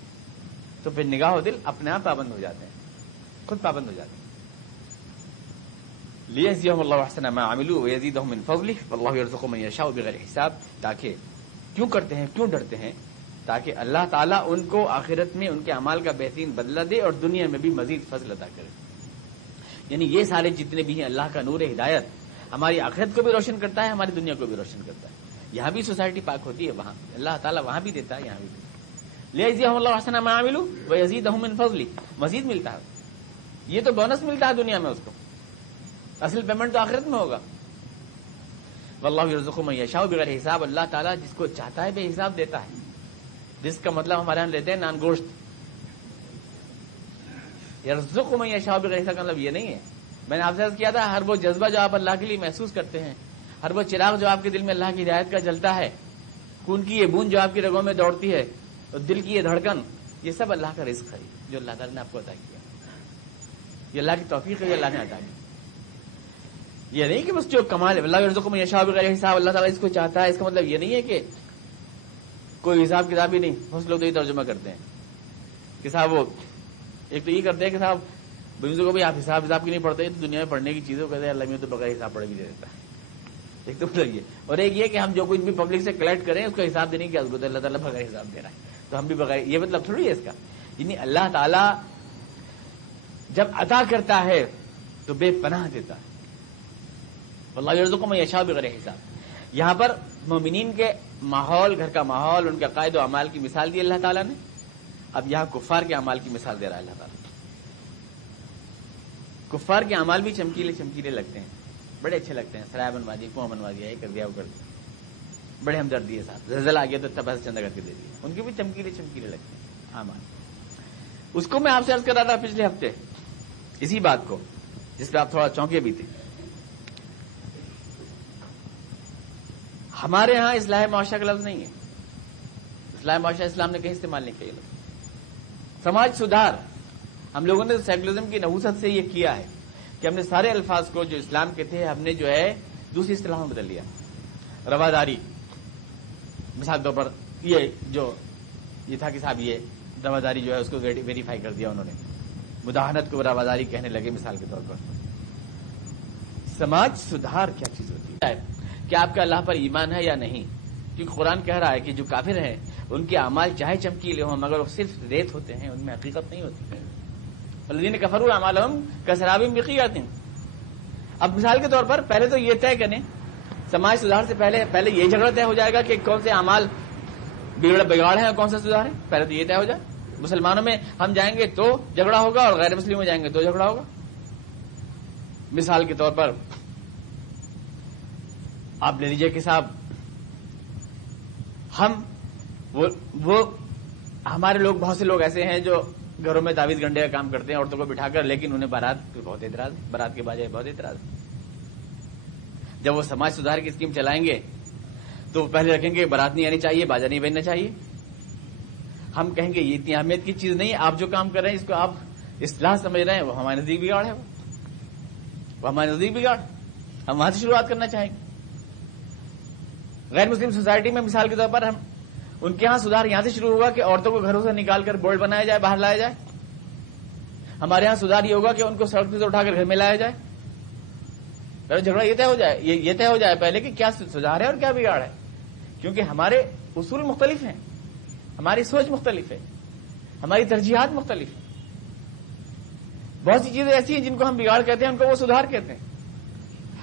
تو پھر نگاہ و دل اپنے آپ پابند ہو جاتے ہیں، خود پابند ہو جاتے ہیں. لیجزیہم اللہ احسن ما عملوا ویزیدہم من فضلہ واللہ یرزق من یشاء بغیر حساب. تاکہ کیوں کرتے ہیں، کیوں ڈرتے ہیں؟ تاکہ اللہ تعالیٰ ان کو آخرت میں ان کے اعمال کا بہترین بدلہ دے اور دنیا میں بھی مزید فضل عطا کرے. یعنی یہ سارے جتنے بھی ہیں اللہ کا نور ہدایت ہماری آخرت کو بھی روشن کرتا ہے، ہماری دنیا کو بھی روشن کرتا ہے. یہاں بھی سوسائٹی پاک ہوتی ہے، وہاں اللہ تعالیٰ وہاں بھی دیتا ہے، یہاں بھی دیتا ہے. لیجزیہم اللہ احسن ما عملوا ویزیدہم من فضلہ. مزید ملتا ہے، یہ تو بونس ملتا ہے دنیا میں اس کو، اصل پیمنٹ تو آخرت میں ہوگا. واللہ یرزق من یشاء بغیر حساب. اللہ تعالیٰ جس کو چاہتا ہے بے حساب دیتا ہے. جس کا مطلب ہمارے یہاں لیتے ہیں نان گوشت. یرزق من یشاء بغیر حساب کا مطلب یہ نہیں ہے. میں نے آپ سے عرض کیا تھا، ہر وہ جذبہ جو آپ اللہ کے لیے محسوس کرتے ہیں، ہر وہ چراغ جو آپ کے دل میں اللہ کی ہدایت کا جلتا ہے، خون کی یہ بوند جو آپ کی رگوں میں دوڑتی ہے، اور دل کی یہ دھڑکن، یہ سب اللہ کا رزق ہے جو اللہ تعالیٰ نے آپ کو عطا کیا. یہ اللہ کی توفیق ہے، یہ اللہ نے عطا کی. یہ نہیں کہ بس جو کمال ہے اللہ یرزق من یشاء بغیر حساب، اللہ تعالیٰ اس کو چاہتا ہے، اس کا مطلب یہ نہیں ہے کہ کوئی حساب کتاب ہی نہیں. بہت لوگ تو یہ ترجمہ کرتے ہیں کہ صاحب وہ ایک تو یہ کرتے ہیں کہ صاحب بزرگوں کو بھی آپ حساب کی نہیں پڑھتے تو دنیا میں پڑھنے کی چیزوں کہتے ہیں اللہ میں تو بغیر حساب پڑھ بھی دے دیتا ہے. ایک تو مطلب یہ، اور ایک یہ کہ ہم جو کچھ بھی پبلک سے کلیکٹ کریں اس کا حساب دینے کی ضرورت ہے، اللہ تعالیٰ بغیر حساب دے رہا ہے تو ہم بھی بغیر. یہ مطلب تھوڑی ہے اس کا. یعنی اللہ تعالیٰ جب عطا کرتا ہے تو بے پناہ دیتا ہے. واللہ یرزق من یشاء بغیر حساب. یہاں پر مومنین کے ماحول، گھر کا ماحول، ان کے عقائد و اعمال کی مثال دی اللہ تعالیٰ نے. اب یہاں کفار کے اعمال کی مثال دے رہا ہے اللہ تعالیٰ. کفار کے اعمال بھی چمکیلے چمکیلے لگتے ہیں، بڑے اچھے لگتے ہیں. سرائے بنوا دی، کنواں بنوا دیا، یہ کر دیا، وہ کر دیا. بڑے ہمدردی ہے صاحب، زلزلہ آ گیا تو پیسے چندہ کر کے دے دیے، ان کے بھی چمکیلے چمکیلے لگتے ہیں اعمال. اس کو میں آپ سے عرض کر رہا تھا پچھلے ہفتے اسی بات کو، جس پہ آپ تھوڑا چونکے بھی تھے. ہمارے ہاں اصلاح معاشرہ کا لفظ نہیں ہے. اصلاح معاشرہ اسلام نے کہیں استعمال نہیں کیا. سماج سدھار ہم لوگوں نے سیکولرزم کی نحوست سے یہ کیا ہے کہ ہم نے سارے الفاظ کو جو اسلام کے تھے ہم نے جو ہے دوسری اصطلاحوں میں بدل لیا. رواداری مثال طور پر یہ تھا کہ صاحب یہ رواداری جو ہے اس کو ویریفائی کر دیا انہوں نے، مداحنت کو رواداری کہنے لگے مثال کے طور پر. سماج سدھار کیا چیز ہوتی ہے کہ آپ کا اللہ پر ایمان ہے یا نہیں؟ کیونکہ قرآن کہہ رہا ہے کہ جو کافر ہیں ان کے اعمال چاہے چمکیلے ہوں مگر وہ صرف ریت ہوتے ہیں، ان میں حقیقت نہیں ہوتی. الذین کفروا اعمالهم کسراب بقیعۃ. اب مثال کے طور پر پہلے تو یہ طے کریں، سماج سدھار سے پہلے یہ جھگڑا طے ہو جائے گا کہ کون سے اعمال بگاڑ ہیں اور کون سا سدھار ہے. پہلے تو یہ طے ہو جائے. مسلمانوں میں ہم جائیں گے تو جھگڑا ہوگا اور غیر مسلموں میں جائیں گے تو جھگڑا ہوگا. مثال کے طور پر آپ لے لیجیے کہ صاحب وہ ہمارے لوگ بہت سے لوگ ایسے ہیں جو گھروں میں تعویذ گنڈے کا کام کرتے ہیں عورتوں کو بٹھا کر، لیکن انہیں بارات پہ بہت اعتراض، بارات کے باجے بہت اعتراض. جب وہ سماج سدھار کی اسکیم چلائیں گے تو وہ پہلے رکھیں گے بارات نہیں آنی چاہیے، باجا نہیں بجنا چاہیے. ہم کہیں گے یہ اتنی اہمیت کی چیز نہیں ہے، آپ جو کام کر رہے ہیں اس کو آپ اصلاح سمجھ رہے ہیں، وہ ہمارے نزدیک بگاڑ ہے. وہ ہمارے نزدیک بگاڑ، ہم وہاں سے شروعات کرنا چاہیں گے. غیر مسلم سوسائٹی میں مثال کے طور پر ہم ان کے ہاں سدھار یہاں سے شروع ہوگا کہ عورتوں کو گھروں سے نکال کر بورڈ بنایا جائے، باہر لایا جائے. ہمارے یہاں سدھار یہ ہوگا کہ ان کو سڑک سے اٹھا کر گھر میں لایا جائے. پہلے جھگڑا یہ طے ہو جائے پہلے کہ کیا سدھار ہے اور کیا بگاڑ ہے. کیونکہ ہمارے اصول مختلف ہیں، ہماری سوچ مختلف ہے، ہماری ترجیحات مختلف ہیں. بہت سی چیزیں ایسی ہیں جن کو ہم بگاڑ کہتے ہیں ان کو وہ سدھار کہتے ہیں،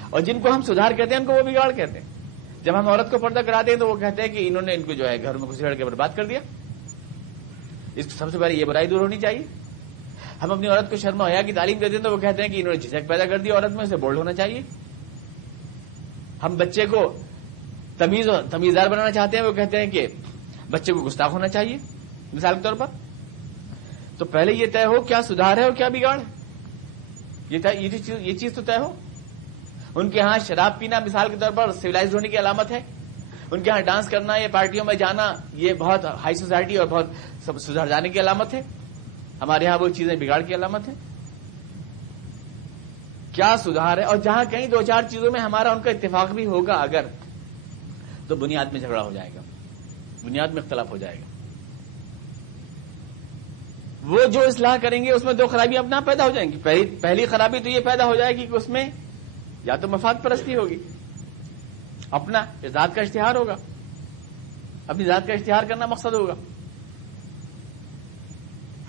اور جن کو ہم سدھار کہتے ہیں ان کو وہ بگاڑ کہتے ہیں. جب ہم عورت کو پردہ کراتے ہیں تو وہ کہتے ہیں کہ انہوں نے ان کو جو ہے گھر میں گھسیڑ کے برباد کر دیا. اس کو سب سے پہلے یہ برائی دور ہونی چاہیے. ہم اپنی عورت کو شرم و حیا کی تعلیم دیتے ہیں تو وہ کہتے ہیں کہ انہوں نے جھجک پیدا کر دی عورت میں، اسے بولڈ ہونا چاہیے. ہم بچے کو تمیزدار بنانا چاہتے ہیں، وہ کہتے ہیں کہ بچے کو گستاخ ہونا چاہیے مثال کے طور پر. تو پہلے یہ طے ہو کیا سدھار ہے اور کیا بگاڑ ہے. یہ چیز تو طے ہو. ان کے ہاں شراب پینا مثال کے طور پر سویلائزڈ ہونے کی علامت ہے. ان کے ہاں ڈانس کرنا یا پارٹیوں میں جانا یہ بہت ہائی سوسائٹی اور بہت سدھر جانے کی علامت ہے. ہمارے ہاں وہ چیزیں بگاڑ کی علامت ہے. کیا سدھار ہے؟ اور جہاں کہیں دو چار چیزوں میں ہمارا ان کا اتفاق بھی ہوگا اگر، تو بنیاد میں جھگڑا ہو جائے گا، بنیاد میں اختلاف ہو جائے گا. وہ جو اصلاح کریں گے اس میں دو خرابیاں اپنا پیدا ہو جائیں گی. پہلی خرابی تو یہ پیدا ہو جائے گی کہ اس میں یا تو مفاد پرستی ہوگی، اپنا ذات کا اشتہار ہوگا، اپنی ذات کا اشتہار کرنا مقصد ہوگا.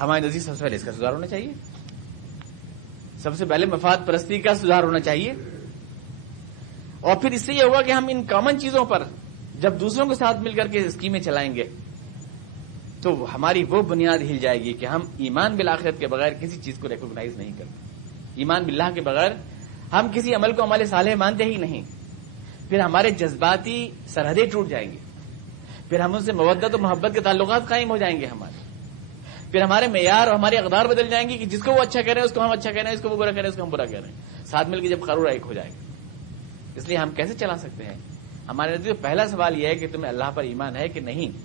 ہمارے نزدیک سب سے پہلے اس کا سدھار ہونا چاہیے. سب سے پہلے مفاد پرستی کا سدھار ہونا چاہیے. اور پھر اس سے یہ ہوگا کہ ہم ان کامن چیزوں پر جب دوسروں کے ساتھ مل کر کے اسکیمیں چلائیں گے تو ہماری وہ بنیاد ہل جائے گی کہ ہم ایمان بالآخرت کے بغیر کسی چیز کو ریکگنائز نہیں کرتے. ایمان باللہ کے بغیر ہم کسی عمل کو عمل صالح مانتے ہی نہیں. پھر ہمارے جذباتی سرحدیں ٹوٹ جائیں گی. پھر ہم ان سے مودت و محبت کے تعلقات قائم ہو جائیں گے ہمارے. پھر ہمارے معیار اور ہماری اقدار بدل جائیں گی کہ جس کو وہ اچھا کہہ رہے ہیں اس کو ہم اچھا کہہ رہے ہیں، اس کو وہ برا کہہ رہے ہیں اس کو ہم برا کہہ رہے ہیں. ساتھ مل کے جب قرار ایک ہو جائے گا. اس لیے ہم کیسے چلا سکتے ہیں؟ ہمارے نزدیک پہلا سوال یہ ہے کہ تمہیں اللہ پر ایمان ہے کہ نہیں،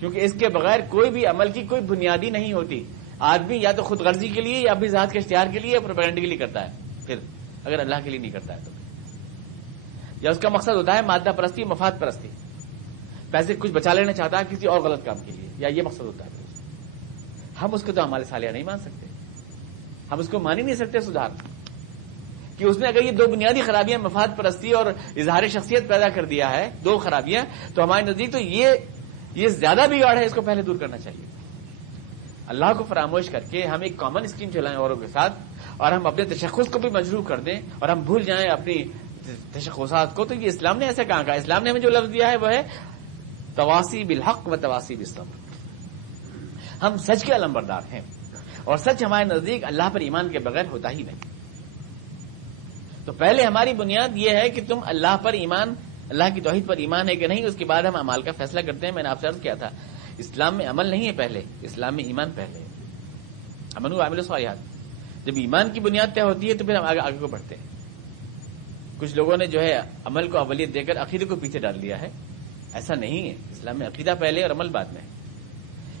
کیونکہ اس کے بغیر کوئی بھی عمل کی کوئی بنیادی نہیں ہوتی. آدمی یا تو خود غرضی کے لیے یا اپنی ذات کے اشتہار کے لیے یا پروپیگنڈے کے لیے کرتا ہے. پھر اگر اللہ کے لیے نہیں کرتا ہے تو یا اس کا مقصد ہوتا ہے مادہ پرستی، مفاد پرستی، پیسے کچھ بچا لینا چاہتا ہے کسی اور غلط کام کے لیے، یا یہ مقصد ہوتا ہے. ہم اس کو تو ہمارے صالحہ نہیں مان سکتے. ہم اس کو مان ہی نہیں سکتے سدھار کہ اس نے اگر یہ دو بنیادی خرابیاں مفاد پرستی اور اظہار شخصیت پیدا کر دیا ہے، دو خرابیاں، تو ہمارے نزدیک تو یہ زیادہ بگاڑ ہے. اس کو پہلے دور کرنا چاہیے. اللہ کو فراموش کر کے ہم ایک کامن اسکیم چلائیں اوروں کے ساتھ اور ہم اپنے تشخص کو بھی مجروح کر دیں اور ہم بھول جائیں اپنی تشخصات کو. تو یہ اسلام نے ایسا کہاں کہا؟ اسلام نے ہمیں جو لفظ دیا ہے وہ ہے تواصی بالحق و تواصی بالصبر. ہم سچ کے علمبردار ہیں اور سچ ہمارے نزدیک اللہ پر ایمان کے بغیر ہوتا ہی نہیں. تو پہلے ہماری بنیاد یہ ہے کہ تم اللہ پر ایمان اللہ کی توحید پر ایمان ہے کہ نہیں، اس کے بعد ہم اعمال کا فیصلہ کرتے ہیں. میں نے آپ سے عرض کیا تھا اسلام میں عمل نہیں ہے پہلے، اسلام میں ایمان پہلے ہے. امن و عامل الصالحات. جب ایمان کی بنیاد طے ہوتی ہے تو پھر ہم آگے کو بڑھتے ہیں. کچھ لوگوں نے جو ہے عمل کو اولیت دے کر عقیدے کو پیچھے ڈال دیا ہے. ایسا نہیں ہے، اسلام میں عقیدہ پہلے اور عمل بعد میں ہے.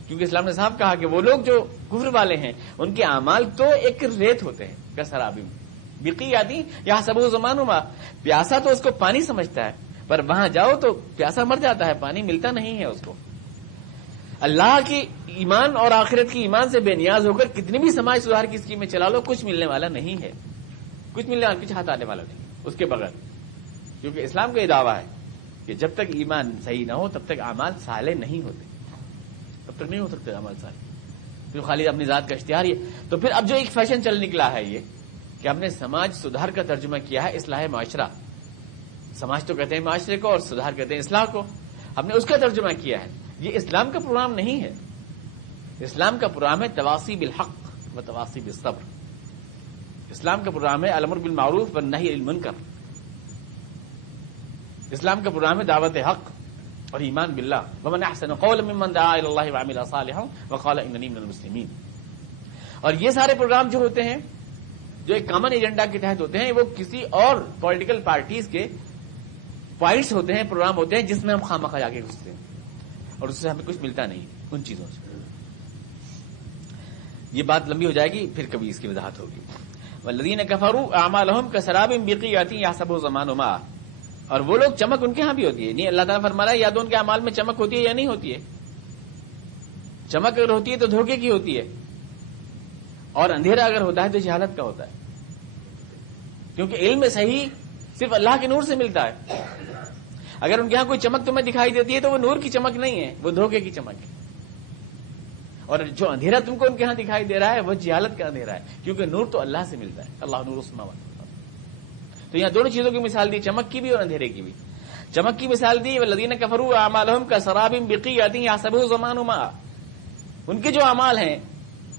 کیونکہ اسلام نے صاحب کہا کہ وہ لوگ جو کفر والے ہیں ان کے اعمال تو ایک ریت ہوتے ہیں کسرابی بقی آتی یا سبو زمانما. پیاسا تو اس کو پانی سمجھتا ہے، پر وہاں جاؤ تو پیاسا مر جاتا ہے، پانی ملتا نہیں ہے اس کو. اللہ کی ایمان اور آخرت کی ایمان سے بے نیاز ہو کر کتنی بھی سماج سدھار کی اسکیمیں چلا لو، کچھ ملنے والا نہیں ہے. کچھ ملنے والا، کچھ ہاتھ آنے والا نہیں اس کے بغیر. کیونکہ اسلام کا یہ دعویٰ ہے کہ جب تک ایمان صحیح نہ ہو تب تک اعمال صالح نہیں ہوتے، تب تک نہیں ہو سکتے اعمال صالح. پھر خالی اپنی ذات کا اشتہار ہی. تو پھر اب جو ایک فیشن چل نکلا ہے یہ کہ ہم نے سماج سدھار کا ترجمہ کیا ہے اصلاح معاشرہ. سماج تو کہتے ہیں معاشرے کو اور سدھار کہتے ہیں اصلاح کو. ہم نے اس کا ترجمہ کیا ہے. یہ اسلام کا پروگرام نہیں ہے. اسلام کا پروگرام ہے تواصی بالحق و تواصی بالصبر. اسلام کا پروگرام ہے الامر بالمعروف والنہی عن المنکر. اسلام کا پروگرام ہے دعوت حق اور ایمان باللہ. ومن احسن قولا ممن دعا الی اللہ وعمل صالحا وقال اننی من المسلمین. اور یہ سارے پروگرام جو ہوتے ہیں جو ایک کامن ایجنڈا کے تحت ہوتے ہیں وہ کسی اور پولیٹیکل پارٹیز کے پوائنٹس ہوتے ہیں، پروگرام ہوتے ہیں جس میں ہم خواہ جا کے گھستے ہیں اور اس سے ہمیں کچھ ملتا نہیں ان چیزوں سے. یہ بات لمبی ہو جائے گی، پھر کبھی اس کی وضاحت ہوگی. والذین کفروا اعمالهم کسراب بقیعۃ یحسبہ الظمآن ماء. اور وہ لوگ چمک ان کے ہاں بھی ہوتی ہے. نہیں اللہ تعالیٰ فرما رہا ہے یا تو ان کے اعمال میں چمک ہوتی ہے یا نہیں ہوتی ہے. چمک اگر ہوتی ہے تو دھوکے کی ہوتی ہے، اور اندھیرا اگر ہوتا ہے تو جہالت کا ہوتا ہے. کیونکہ علم صحیح صرف اللہ کے نور سے ملتا ہے. اگر ان کے یہاں کوئی چمک تمہیں دکھائی دیتی ہے تو وہ نور کی چمک نہیں ہے، وہ دھوکے کی چمک ہے. اور جو اندھیرا تم کو ان کے یہاں دکھائی دے رہا ہے وہ جہالت کا اندھیرا ہے، کیونکہ نور تو اللہ سے ملتا ہے. اللہ نور السماوات. تو یہاں دونوں چیزوں کی مثال دی، چمک کی بھی اور اندھیرے کی بھی. چمک کی مثال دی والذین کفروا اعمالهم کسراب بقیعۃ یحسبہ الظمآن ماء. ان کے جو اعمال ہیں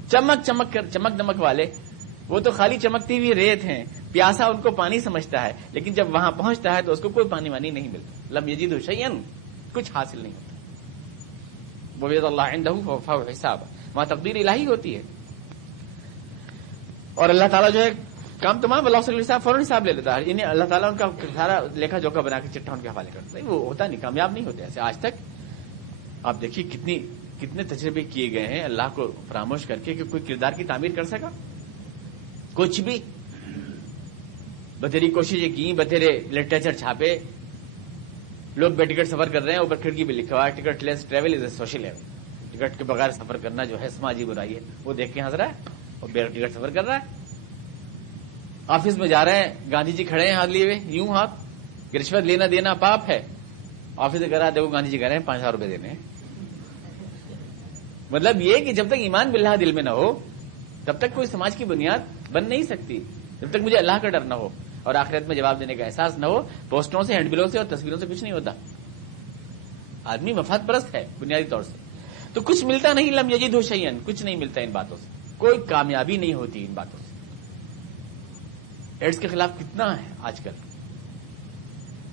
چمک دمک والے، وہ تو خالی چمکتی ہوئی ریت ہیں. پیاسا ان کو پانی سمجھتا ہے، لیکن جب وہاں پہنچتا ہے تو اس کو کوئی پانی وانی نہیں ملتا. لم یجدہ شیئا، کچھ حاصل نہیں ہوتا. وَوَجَدَ اللَّهَ عِندَهُ فَوَفَّاهُ حِسَابًا. وہاں تقدیر الہی ہوتی ہے اور اللہ تعالیٰ جو ہے کام تمام اللہ صلی اللہ علیہ وسلم فوراً حساب لے لیتا ہے. یعنی اللہ تعالیٰ ان کا سارا لیکھا جوکھا بنا کے چٹا ان کے حوالے کرتا ہے. وہ ہوتا نہیں، کامیاب نہیں ہوتے ایسے. آج تک آپ دیکھیے کتنے تجربے کیے گئے ہیں اللہ کو فراموش کر کے کہ کوئی کردار کی تعمیر کر سکا. کچھ بھی بتھیری کوششیں کی، بتھیرے لٹریچر چھاپے، لوگ بے ٹکٹ سفر کر رہے ہیں، اوپر کھڑکی پہ لکھا ہوا ہے ticket less travel is a social event. Ticket کے بغیر سفر کرنا جو ہے سماجی برائی ہے. وہ دیکھ کے ہنس رہا ہے اور بے ٹکٹ سفر کر رہا ہے. آفس میں جا رہے ہیں، گاندھی جی کھڑے ہیں ہاتھ لیے ہوئے، یوں ہاتھ کہ رشوت لینا دینا پاپ ہے. آفس سے کہہ رہا ہے دیکھو گاندھی جی کہہ رہے ہیں 5,000 روپے دینے ہیں. مطلب یہ کہ جب تک ایمان باللہ دل میں نہ ہو تب تک کوئی سماج کی بنیاد بن نہیں سکتی. جب تک مجھے اللہ کا ڈر نہ ہو اور آخرت میں جواب دینے کا احساس نہ ہو. پوسٹروں سے، ہینڈ بلوں سے اور تصویروں سے کچھ نہیں ہوتا. آدمی مفاد پرست ہے بنیادی طور سے. تو کچھ ملتا نہیں. لم یجدہ شیئا، کچھ نہیں ملتا ان باتوں سے. کوئی کامیابی نہیں ہوتی ان باتوں سے. ایڈس کے خلاف کتنا ہے آج کل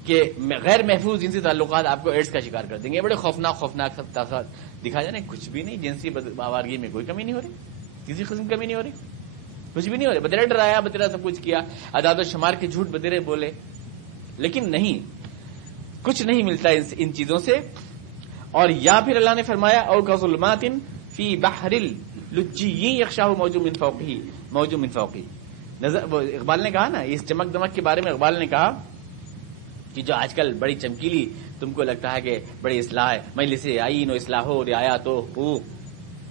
کہ غیر محفوظ جنسی تعلقات آپ کو ایڈس کا شکار کر دیں گے. بڑے خوفناک سب تاثرات دکھا جانے. کچھ بھی نہیں. جنسی آوارگی میں کوئی کمی نہیں ہو رہی، کسی قسم کی کمی نہیں ہو رہی، کچھ بھی نہیں ہو رہا. بتیرا ڈرایا، بتیرا سب کچھ کیا، اعداد و شمار کے جھوٹ بتیرے بولے، لیکن نہیں، کچھ نہیں ملتا ان چیزوں سے. اور یا پھر اللہ نے فرمایا او کظلمات فی بحر اللجی یغشاہ موج من فوقہ. اقبال نے کہا نا اس چمک دمک کے بارے میں، اقبال نے کہا کہ جو آج کل بڑی چمکیلی تم کو لگتا ہے کہ بڑی اصلاح ہے، مجلس آئین و اصلاح و رعایات و حقوق،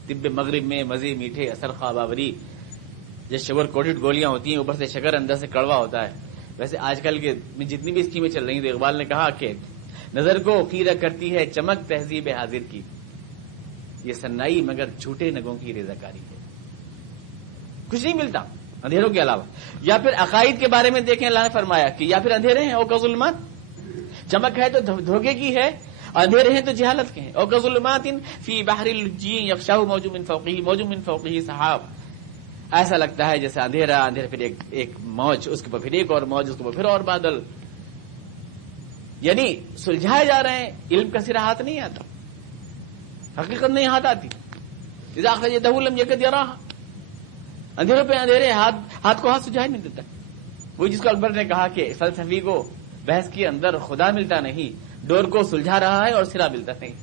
طب مغرب میں مزے میٹھے اثر خواباوری، جیسے شوگر کوٹڈ گولیاں ہوتی ہیں اوپر سے شکر اندر سے کڑوا ہوتا ہے. ویسے آج کل کے جتنی بھی اسکیمیں چل رہی ہیں تو اقبال نے کہا کہ نظر کو خیرہ کرتی ہے چمک تہذیب حاضر کی، یہ سنائی مگر جھوٹے نگوں کی رضا کاری ہے. کچھ نہیں ملتا اندھیروں کے علاوہ. یا پھر عقائد کے بارے میں دیکھیں، اللہ نے فرمایا کہ یا پھر اندھیرے ہیں او کظلمات. چمک ہے تو دھوکے کی ہے، اندھیرے ہیں تو جہالت کے ہیں. او کظلمات فی بحر اللجی یغشاہ موج من فوقہ سحاب. ایسا لگتا ہے جیسے اندھیرا پھر ایک موج، اس کے اوپر پھر ایک اور موج، اس کے اوپر پھر اور بادل. یعنی سلجھائے جا رہے ہیں، علم کا سرا ہاتھ نہیں آتا، حقیقت نہیں ہاتھ آتی. اذا اخرجتہ لم یکد یراھا، اندھیروں پہ اندھیرے، ہاتھ کو ہاتھ سجھائی نہیں دیتا. وہ جس کو اکبر نے کہا کہ فلسفی کو بحث کے اندر خدا ملتا نہیں، ڈور کو سلجھا رہا ہے اور سرا ملتا نہیں.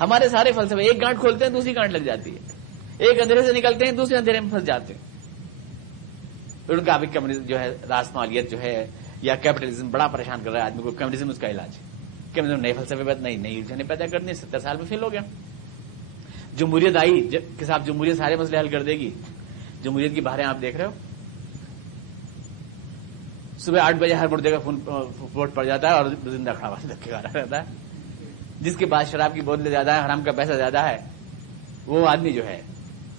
ہمارے سارے فلسفے ایک گانٹ کھولتے ہیں دوسری گانٹ لگ جاتی ہے، ایک اندھیرے سے نکلتے ہیں دوسرے اندھیرے میں پھنس جاتے ہیں. ان کا ابھی کمیونزم جو ہے، راسمالیت جو ہے یا کیپٹلزم بڑا پریشان کر رہا ہے آدمی کو. کمیونزم اس کا علاج ہے. کمیونزم نئے فلسفے پر نئی الجھنیں پیدا کرنے 70 سال میں فیل ہو گیا. جمہوریت آئی کہ صاحب جمہوریت سارے مسئلے حل کر دے گی. جمہوریت کی بہاریں آپ دیکھ رہے ہو، صبح 8 بجے ہر مردے کا ووٹ پڑ جاتا ہے اور زندہ کھڑا ہوا رہتا ہے. جس کے بعد شراب کی بوتلیں زیادہ ہے، حرام کا پیسہ زیادہ ہے، وہ آدمی جو ہے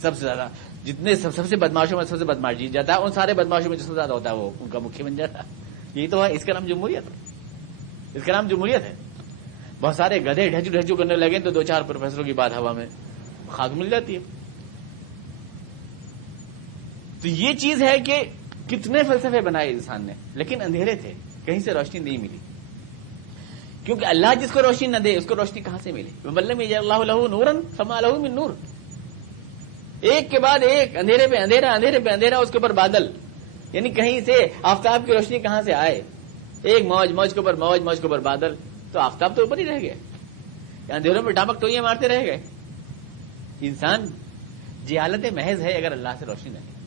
سب سے زیادہ، جتنے سب سے بدماشوں میں سب سے بدماش جیت جاتا ہے، ان سارے بدماشوں میں جو سب سے زیادہ ہوتا ہے وہ ان کا مکھی بن جاتا ہے. یہی تو ہے، اس کا نام جمہوریت ہے. اس کا نام جمہوریت ہے. بہت سارے گدھے ڈھچو کرنے لگے تو 2-4 پروفیسروں کی بات ہوا میں خاک مل جاتی ہے. تو یہ چیز ہے کہ کتنے فلسفے بنائے انسان نے، لیکن اندھیرے تھے، کہیں سے روشنی نہیں ملی. کیونکہ اللہ جس کو روشنی نہ دے اس کو روشنی کہاں سے ملے؟ وَمَن يَجْعَلِ اللَّهُ لَهُ نُورًا فَمَا لَهُ مِن نُور. ایک کے بعد ایک، اندھیرے پہ اندھیرا، اندھیرے پہ اندھیرا، اس کے اوپر بادل. یعنی کہیں سے آفتاب کی روشنی کہاں سے آئے؟ ایک موج، موج کے اوپر موج، موج کے اوپر بادل، تو آفتاب تو اوپر ہی رہ گئے. اندھیروں میں ڈامک ٹوئیاں مارتے رہ گئے. انسان جہالت محض ہے اگر اللہ سے روشنی نہ لے.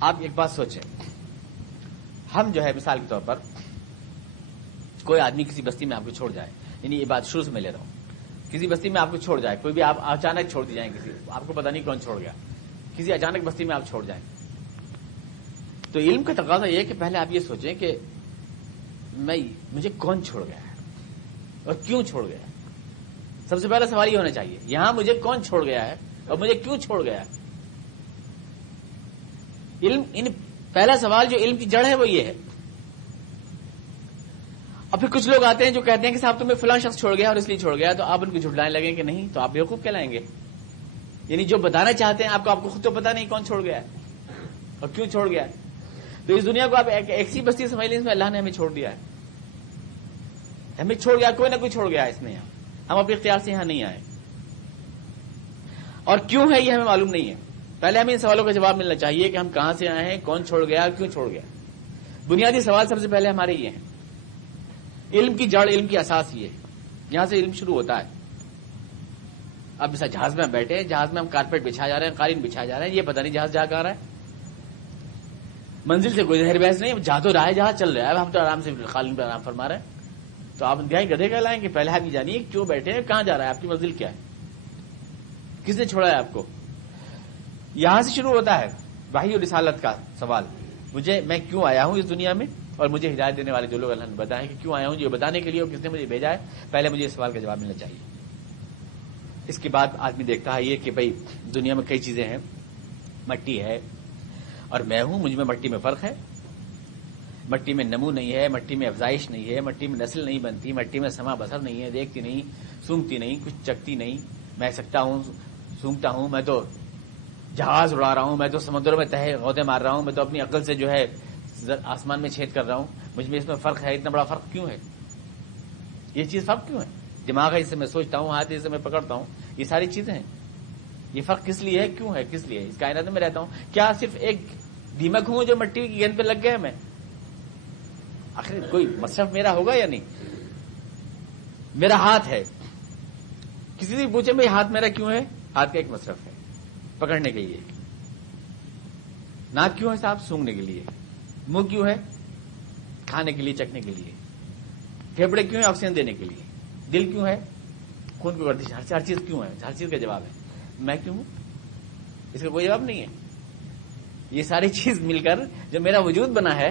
آپ ایک بات سوچیں، ہم جو ہے مثال کے طور پر کوئی آدمی کسی بستی میں آپ کو چھوڑ جائے، یعنی یہ بات شروع سے میں لے رہا ہوں، کسی بستی میں آپ کو چھوڑ جائے، کوئی بھی آپ اچانک چھوڑ دی جائیں، کسی آپ کو پتہ نہیں کون چھوڑ گیا، کسی اچانک بستی میں آپ چھوڑ جائیں، تو علم کا تقاضا یہ ہے کہ پہلے آپ یہ سوچیں کہ مجھے کون چھوڑ گیا ہے اور کیوں چھوڑ گیا ہے. سب سے پہلا سوال یہ ہونا چاہیے، یہاں مجھے کون چھوڑ گیا ہے اور مجھے کیوں چھوڑ گیا ہے. علم پہلا سوال جو علم کی جڑ ہے وہ یہ ہے. اور پھر کچھ لوگ آتے ہیں جو کہتے ہیں کہ صاحب تمہیں فلاں شخص چھوڑ گیا اور اس لیے چھوڑ گیا، تو آپ ان کو جھٹلانے لگیں کہ نہیں، تو آپ بیوقوف کہلائیں گے. یعنی جو بتانا چاہتے ہیں آپ کو خود تو پتا نہیں کون چھوڑ گیا ہے اور کیوں چھوڑ گیا ہے. تو اس دنیا کو آپ ایک سی بستی سمجھ لیں، اس میں اللہ نے ہمیں چھوڑ دیا ہے، ہمیں چھوڑ گیا، کوئی نہ کوئی چھوڑ گیا ہے اس میں. یہاں ہم اپنے اختیار سے یہاں نہیں آئے، اور کیوں ہے یہ ہمیں معلوم نہیں ہے. پہلے ہمیں ان سوالوں کا جواب ملنا چاہیے کہ ہم کہاں سے آئے ہیں، کون چھوڑ گیا، کیوں چھوڑ گیا. بنیادی سوال سب سے پہلے ہمارے یہ ہیں. علم کی جڑ، علم کی اساس یہ ہے، یہاں سے علم شروع ہوتا ہے. اب جیسا جہاز میں ہم بیٹھے ہیں، جہاز میں ہم کارپیٹ بچھا جا رہے ہیں، قالین بچھا جا رہے ہیں، یہ پتہ نہیں جہاز جا کہاں رہا ہے. منزل سے کوئی زہر بحث نہیں، جا تو رہا ہے، جہاز چل رہا ہے، اب ہم تو آرام سے قالین پہ آرام فرما رہے ہیں. تو آپ انتہائی گدھے کہلائیں کہ پہلے آپ یہ جانیے کیوں بیٹھے ہیں، کہاں جا رہا ہے، آپ کی منزل کیا ہے، کس نے چھوڑا ہے آپ کو. یہاں سے شروع ہوتا ہے وحی اور رسالت کا سوال. میں کیوں آیا ہوں اس دنیا میں، اور مجھے ہدایت دینے والے جو لوگ اللہ نے بتایا کہ کیوں آیا ہوں، یہ بتانے کے لیے اور کس نے مجھے بھیجا ہے. پہلے مجھے اس سوال کا جواب ملنا چاہیے. اس کے بعد آدمی دیکھتا ہے یہ کہ بھئی دنیا میں کئی چیزیں ہیں، مٹی ہے اور میں ہوں، مجھ میں مٹی میں فرق ہے. مٹی میں نمو نہیں ہے، مٹی میں افزائش نہیں ہے، مٹی میں نسل نہیں بنتی، مٹی میں سما بسر نہیں ہے، دیکھتی نہیں، سونگتی نہیں، کچھ چکتی نہیں. میں سکتا ہوں، سونگتا ہوں، میں تو جہاز اڑا رہا ہوں، میں تو سمندروں میں تہے غوطے مار رہا ہوں، میں تو اپنی عقل سے جو ہے آسمان میں چھید کر رہا ہوں. مجھ میں اس میں فرق ہے. اتنا بڑا فرق کیوں ہے؟ یہ چیز فرق کیوں ہے؟ دماغ ہے، اس سے میں سوچتا ہوں، ہاتھ ہے، اس سے میں پکڑتا ہوں، یہ ساری چیزیں ہیں. یہ فرق کس لیے ہے، کیوں ہے، کس لیے ہے؟ اس کائنات میں رہتا ہوں، کیا صرف ایک دیمک ہوں جو مٹی کی گیند پہ لگ گیا میں؟ آخر کوئی مصرف میرا ہوگا یا نہیں؟ میرا ہاتھ ہے، کسی سے پوچھے بھائی ہاتھ میرا کیوں ہے؟ ہاتھ کا ایک مصرف ہے، پکڑنے کے لیے. ناک کیوں ہے صاحب؟ سونگنے کے لیے. منہ کیوں ہے؟ کھانے کے لیے، چکھنے کے لیے. پھیپڑے کیوں ہے؟ آکسیجن دینے کے لیے. دل کیوں ہے؟ خون کی گردش. ہر چیز کیوں ہے؟ ہر چیز کا جواب ہے. میں کیوں ہوں؟ اس کا کوئی جواب نہیں ہے. یہ ساری چیز مل کر جو میرا وجود بنا ہے،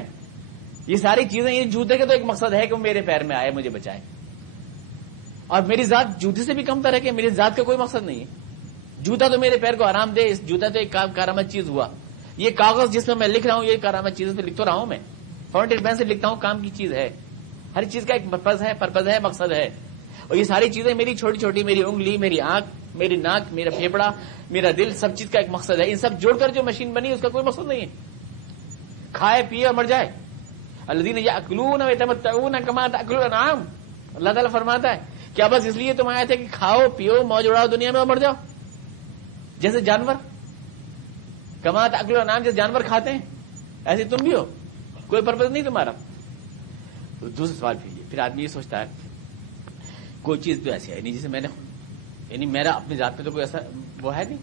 یہ ساری چیزیں، یہ جوتے کا تو ایک مقصد ہے کہ وہ میرے پیر میں آئے، مجھے بچائے. اور میری ذات جوتے سے بھی کم تر ہے کہ میری ذات کا کوئی مقصد نہیں ہے. جوتا تو میرے پیر کو آرام دے، اس جوتا تو ایک کارآمد چیز ہوا. یہ کاغذ جس میں میں لکھ رہا ہوں، یہ کارآمد چیز پہ لکھ تو رہا ہوں، میں فاؤنٹین پین سے لکھتا ہوں، کام کی چیز ہے. ہر چیز کا ایک پرپز ہے، مقصد ہے. اور یہ ساری چیزیں میری چھوٹی چھوٹی، میری انگلی، میری آنکھ، میری ناک، میرا پھیپڑا، میرا دل، سب چیز کا ایک مقصد ہے. ان سب جوڑ کر جو مشین بنی اس کا کوئی مقصد نہیں ہے. کھائے پیے اور مر جائے. الذین یاکلون ویتمتعون کما تاکل الانعام. اللہ تعالیٰ فرماتا ہے کیا بس اس لیے تم آئے تھے کہ کھاؤ پیو موج اڑاؤ دنیا میں اور مر جاؤ جیسے جانور؟ کما تاکل الانعام، جیسے جانور کھاتے ہیں ایسے تم بھی ہو، کوئی پرپز نہیں تمہارا. تو دوسرا سوال پھر آدمی یہ سوچتا ہے کوئی چیز تو ایسی ہے نہیں جسے میں نے، یعنی میرا اپنی ذات پہ تو کوئی ایسا وہ ہے نہیں،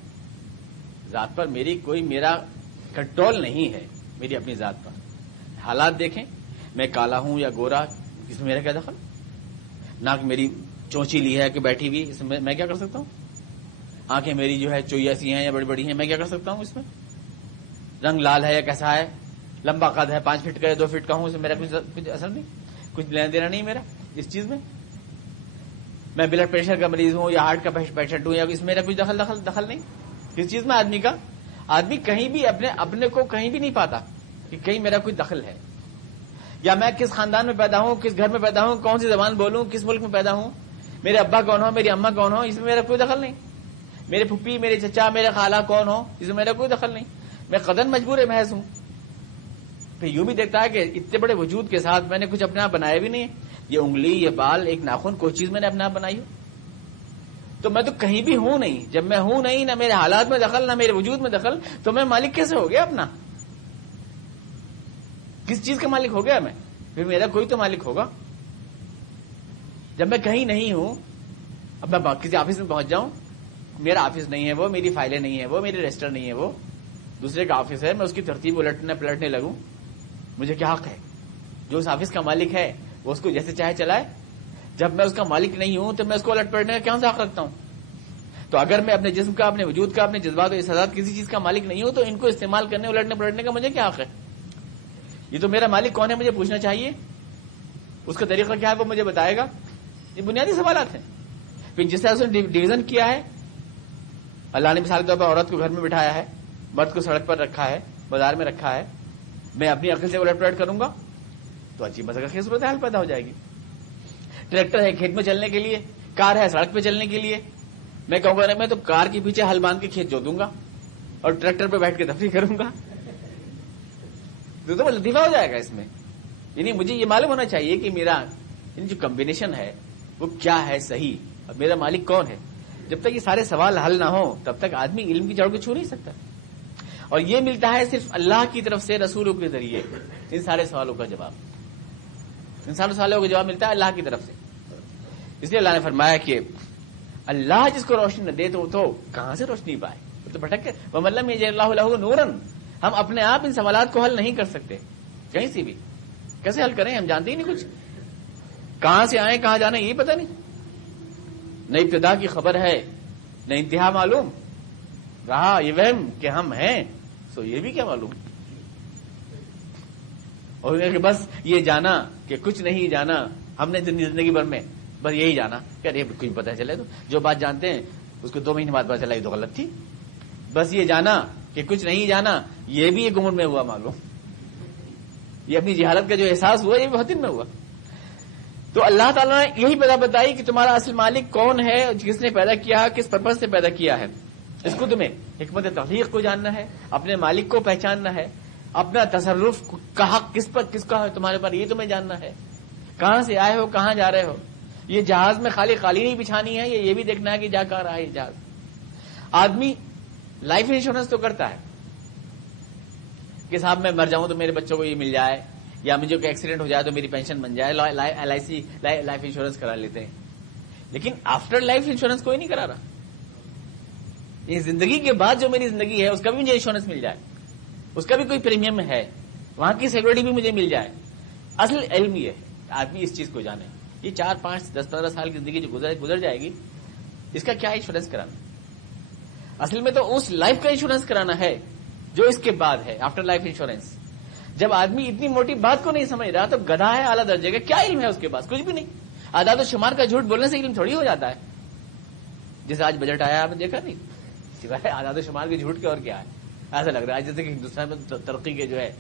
ذات پر میری کوئی میرا کنٹرول نہیں ہے میری اپنی ذات پر. حالات دیکھیں، میں کالا ہوں یا گورا، اس میں میرا کیا دخل؟ ناک میری چونچی لی ہے کہ بیٹھی ہوئی، اس میں میں کیا کر سکتا ہوں؟ آنکھیں میری جو ہے چویا سی ہیں یا بڑی بڑی ہیں، میں کیا کر سکتا ہوں اس میں؟ رنگ لال ہے یا کیسا ہے، لمبا قد ہے 5 فٹ کا یا 2 فٹ کا ہوں، اس میں میرا کچھ اثر نہیں، کچھ لینا دینا نہیں میرا اس چیز میں. میں بلڈ پریشر کا مریض ہوں یا ہارٹ کا پیشنٹ ہوں، یا اس میں میرا کچھ دخل نہیں کس چیز میں آدمی کا. آدمی کہیں بھی اپنے کو کہیں بھی نہیں پاتا کہ کہیں میرا کوئی دخل ہے، یا میں کس خاندان میں پیدا ہوں، کس گھر میں پیدا ہوں، کون سی زبان بولوں، کس ملک میں پیدا ہوں، میرے ابا کون ہو، میری اماں کون ہو، اس میں میرا کوئی دخل نہیں. میرے پھپھی، میرے چچا، میرے خالہ کون ہو، اس میں میرا کوئی دخل نہیں. میں قدن مجبور محض ہوں. پھر یوں بھی دیکھتا ہے کہ اتنے بڑے وجود کے ساتھ میں نے کچھ اپنے آپ بنایا بھی نہیں. یہ انگلی، یہ بال، ایک ناخن، کوئی چیز میں نے اپنے آپ بنائی ہو؟ تو میں تو کہیں بھی ہوں نہیں. جب میں ہوں نہیں، نہ میرے حالات میں دخل، نہ میرے وجود میں دخل، تو میں مالک کیسے ہو گیا اپنا؟ کس چیز کا مالک ہو گیا میں؟ پھر میرا کوئی تو مالک ہوگا. جب میں کہیں نہیں ہوں، اب میں کسی آفس میں پہنچ جاؤں، میرا آفس نہیں ہے وہ، میری فائلیں نہیں ہے وہ، میری رجسٹر نہیں ہے وہ، دوسرے کا آفس ہے، میں اس کی ترتیب پلٹنے لگوں، مجھے کیا حق ہے؟ جو اس آفس کا مالک ہے وہ اس کو جیسے چاہے چلائے. جب میں اس کا مالک نہیں ہوں تو میں اس کو الٹ پلٹنے کا کیا حق رکھتا ہوں؟ تو اگر میں اپنے جسم کا، اپنے وجود کا، اپنے جذبات و احساسات کسی چیز کا مالک نہیں ہوں تو ان کو استعمال کرنے، الٹنے پلٹنے کا مجھے کیا حق ہے؟ یہ تو میرا مالک کون ہے مجھے پوچھنا چاہیے. اس کا طریقہ کیا ہے وہ مجھے بتائے گا. یہ بنیادی سوالات ہیں. پھر جس طرح اس نے ڈویژن کیا ہے، اللہ نے مثال کے طور پر عورت کو گھر میں بٹھایا ہے، مرد کو سڑک پر رکھا ہے، بازار میں رکھا ہے. میں اپنی عقل سے الٹ پلٹ کروں گا تو عجیب مزہ کی صورت حال پیدا ہو جائے گی. ٹریکٹر ہے کھیت میں چلنے کے لیے، کار ہے سڑک پہ چلنے کے لیے. میں کہوں گا میں تو کار کے پیچھے ہل باندھ کے کھیت جو دوں گا اور ٹریکٹر پہ بیٹھ کے تفریح کروں گا. تو لطیفہ ہو جائے گا اس میں. یعنی مجھے یہ معلوم ہونا چاہیے کہ میرا جو کمبینیشن ہے وہ کیا ہے صحیح، اور میرا مالک کون ہے. جب تک یہ سارے سوال حل نہ ہو تب تک آدمی علم کی جڑ کو چھو نہیں سکتا. اور یہ ملتا ہے صرف اللہ کی طرف سے رسولوں کے ذریعے. ان سارے سوالوں کا جواب، ان سارے سوالوں کا جواب ملتا ہے اللہ کی طرف سے. اس لیے اللہ نے فرمایا کہ اللہ جس کو روشنی نہ دے تو کہاں سے روشنی پائے، تو بھٹک وَمَن لَّمْ يَجْعَلِ اللَّهُ لَهُ نُورًا. ہم اپنے آپ ان سوالات کو حل نہیں کر سکتے کہیں سے بھی. کیسے حل کریں؟ ہم جانتے ہی نہیں کچھ. کہاں سے آئیں کہاں جانا یہی پتہ نہیں. نہ ابتدا کی خبر ہے نہ انتہا معلوم. رہا یہ وہم کہ ہم ہیں سو یہ بھی کیا معلوم. اور کہ بس یہ جانا کہ کچھ نہیں جانا ہم نے زندگی بھر میں، بس یہی جانا کہ ارے کچھ پتہ چلے تو جو بات جانتے ہیں اس کو 2 مہینے بعد پتہ چلا یہ تو غلط تھی. بس یہ جانا کہ کچھ نہیں جانا یہ بھی ایک عمر میں ہوا معلوم. یہ اپنی جہالت کا جو احساس ہوا یہ بہت دن میں ہوا. تو اللہ تعالیٰ نے یہی بتائی کہ تمہارا اصل مالک کون ہے، کس نے پیدا کیا، کس پرپز سے پیدا کیا ہے. اس کو تمہیں حکمت تخلیق کو جاننا ہے، اپنے مالک کو پہچاننا ہے، اپنا تصرف کا حق کس کا ہے تمہارے پر یہ تمہیں جاننا ہے. کہاں سے آئے ہو، کہاں جا رہے ہو. یہ جہاز میں خالی قالین بچھانی ہے، یہ بھی دیکھنا ہے کہ جا کہاں رہا ہے یہ جہاز. آدمی لائف انشورنس تو کرتا ہے کہ صاحب میں مر جاؤں تو میرے بچوں کو یہ مل جائے، یا مجھے کوئی ایکسیڈنٹ ہو جائے تو میری پینشن بن جائے. LIC لائف انشورنس کرا لیتے ہیں. لیکن آفٹر لائف انشورنس کوئی نہیں کرا رہا. یہ زندگی کے بعد جو میری زندگی ہے اس کا بھی مجھے انشورنس مل جائے، اس کا بھی کوئی پریمیم ہے، وہاں کی سیکورٹی بھی مجھے مل جائے. اصل علم یہ ہے آدمی اس چیز کو جانے. یہ 4 5 10 15 سال کی زندگی جو گزر جائے گی اس کا کیا انشورنس کرانا. اصل میں تو اس لائف کا انشورنس کرانا ہے جو اس کے بعد ہے، آفٹر لائف انشورنس. جب آدمی اتنی موٹی بات کو نہیں سمجھ رہا تو گدھا ہے اعلیٰ درجے کا. کیا علم ہے اس کے پاس؟ کچھ بھی نہیں. اعداد و شمار کا جھوٹ بولنے سے علم تھوڑی ہو جاتا ہے. جیسے آج بجٹ آیا آپ نے دیکھا نہیں، سوائے اعداد و شمار کے جھوٹ کے اور کیا ہے. ایسا لگ رہا ہے جیسے کہ ہندوستان میں ترقی کے جو ہے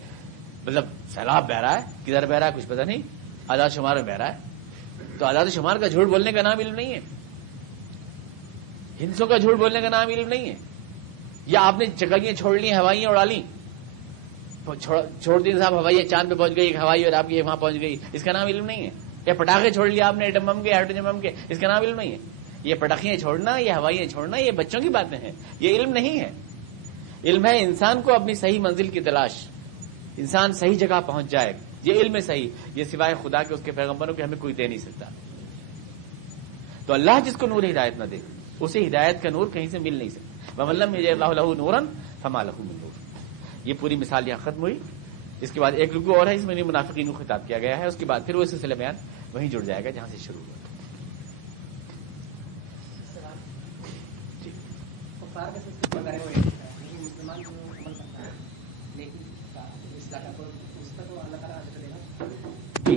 مطلب سیلاب بہ رہا ہے، کدھر بہ رہا ہے کچھ پتہ نہیں، اعداد و شمار میں بہ رہا ہے. تو اعداد و شمار کا جھوٹ بولنے کا نام علم نہیں ہے، ہندسوں کا جھوٹ بولنے کا نام علم نہیں ہے. یا آپ نے چکائیاں چھوڑ لی، ہوائیاں اڑا لی، چھوڑ دیا صاحب ہوائی چاند پہ پہنچ گئی ایک ہوائی اور آپ کی وہاں پہنچ گئی، اس کا نام علم نہیں ہے؟ یا پٹاخے چھوڑ لیا آپ نے ایٹم بم کے ہائیڈروجن بم کے، اس کا نام علم نہیں ہے؟ یہ پٹاخیاں چھوڑنا، یہ ہوائیاں چھوڑنا، یہ بچوں کی باتیں ہیں، یہ علم نہیں ہے۔ علم ہے انسان کو اپنی صحیح منزل کی تلاش، انسان صحیح جگہ پہنچ جائے، یہ علم ہے صحیح۔ یہ سوائے خدا کے اس کے پیغمبروں کے ہمیں کوئی دے نہیں سکتا۔ تو اللہ جس کو نور ہدایت نہ دے اسے ہدایت کا نور کہیں سے مل نہیں سکتا۔ وَمَن لَّمْ يَجْعَل اللَّهُ لَهُ نُورًا فَمَا لَهُ مِن نُور۔ یہ پوری مثال یہاں ختم ہوئی۔ اس کے بعد ایک رکوع اور ہے، اس میں منافقین کو خطاب کیا گیا ہے، اس کے بعد پھر وہ سلسلہ بیان وہیں جڑ جائے گا جہاں سے شروع ہوا۔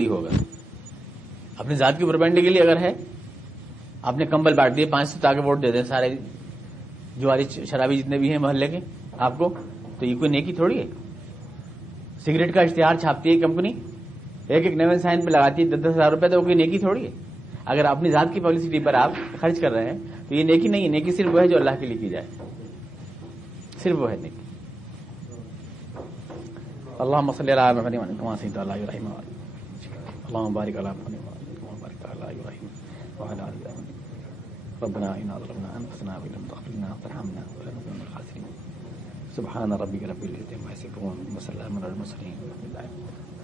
ہوگا اپنی ذات کی پروپیگنڈے کے لیے اگر ہے، آپ نے کمبل بانٹ دیے 500 تاکہ ووٹ دے دیں سارے جواری شرابی جتنے بھی ہیں محلے کے آپ کو، تو یہ کوئی نیکی تھوڑی ہے۔ سگریٹ کا اشتہار چھاپتی ہے کمپنی، ایک نئے سائن پہ لگاتی ہے 10,000 روپے، تو کوئی نیکی تھوڑی ہے۔ اگر اپنی ذات کی پبلسٹی پر آپ خرچ کر رہے ہیں تو یہ نیکی نہیں ہے۔ نیکی صرف وہ ہے جو اللہ کے لیے کی جائے، صرف وہ ہے نیکی۔ اللهم صل على محمد كما صليت على ابراهيم اللهم بارك على محمد كما باركت على ابراهيم وعلى ال ابراهيم ربنا اننا ظلمنا انفسنا وان لم تغفر لنا وترحمنا لنكونن من الخاسرين سبحان ربك رب العزة عما يصفون وسلام على المرسلين والحمد لله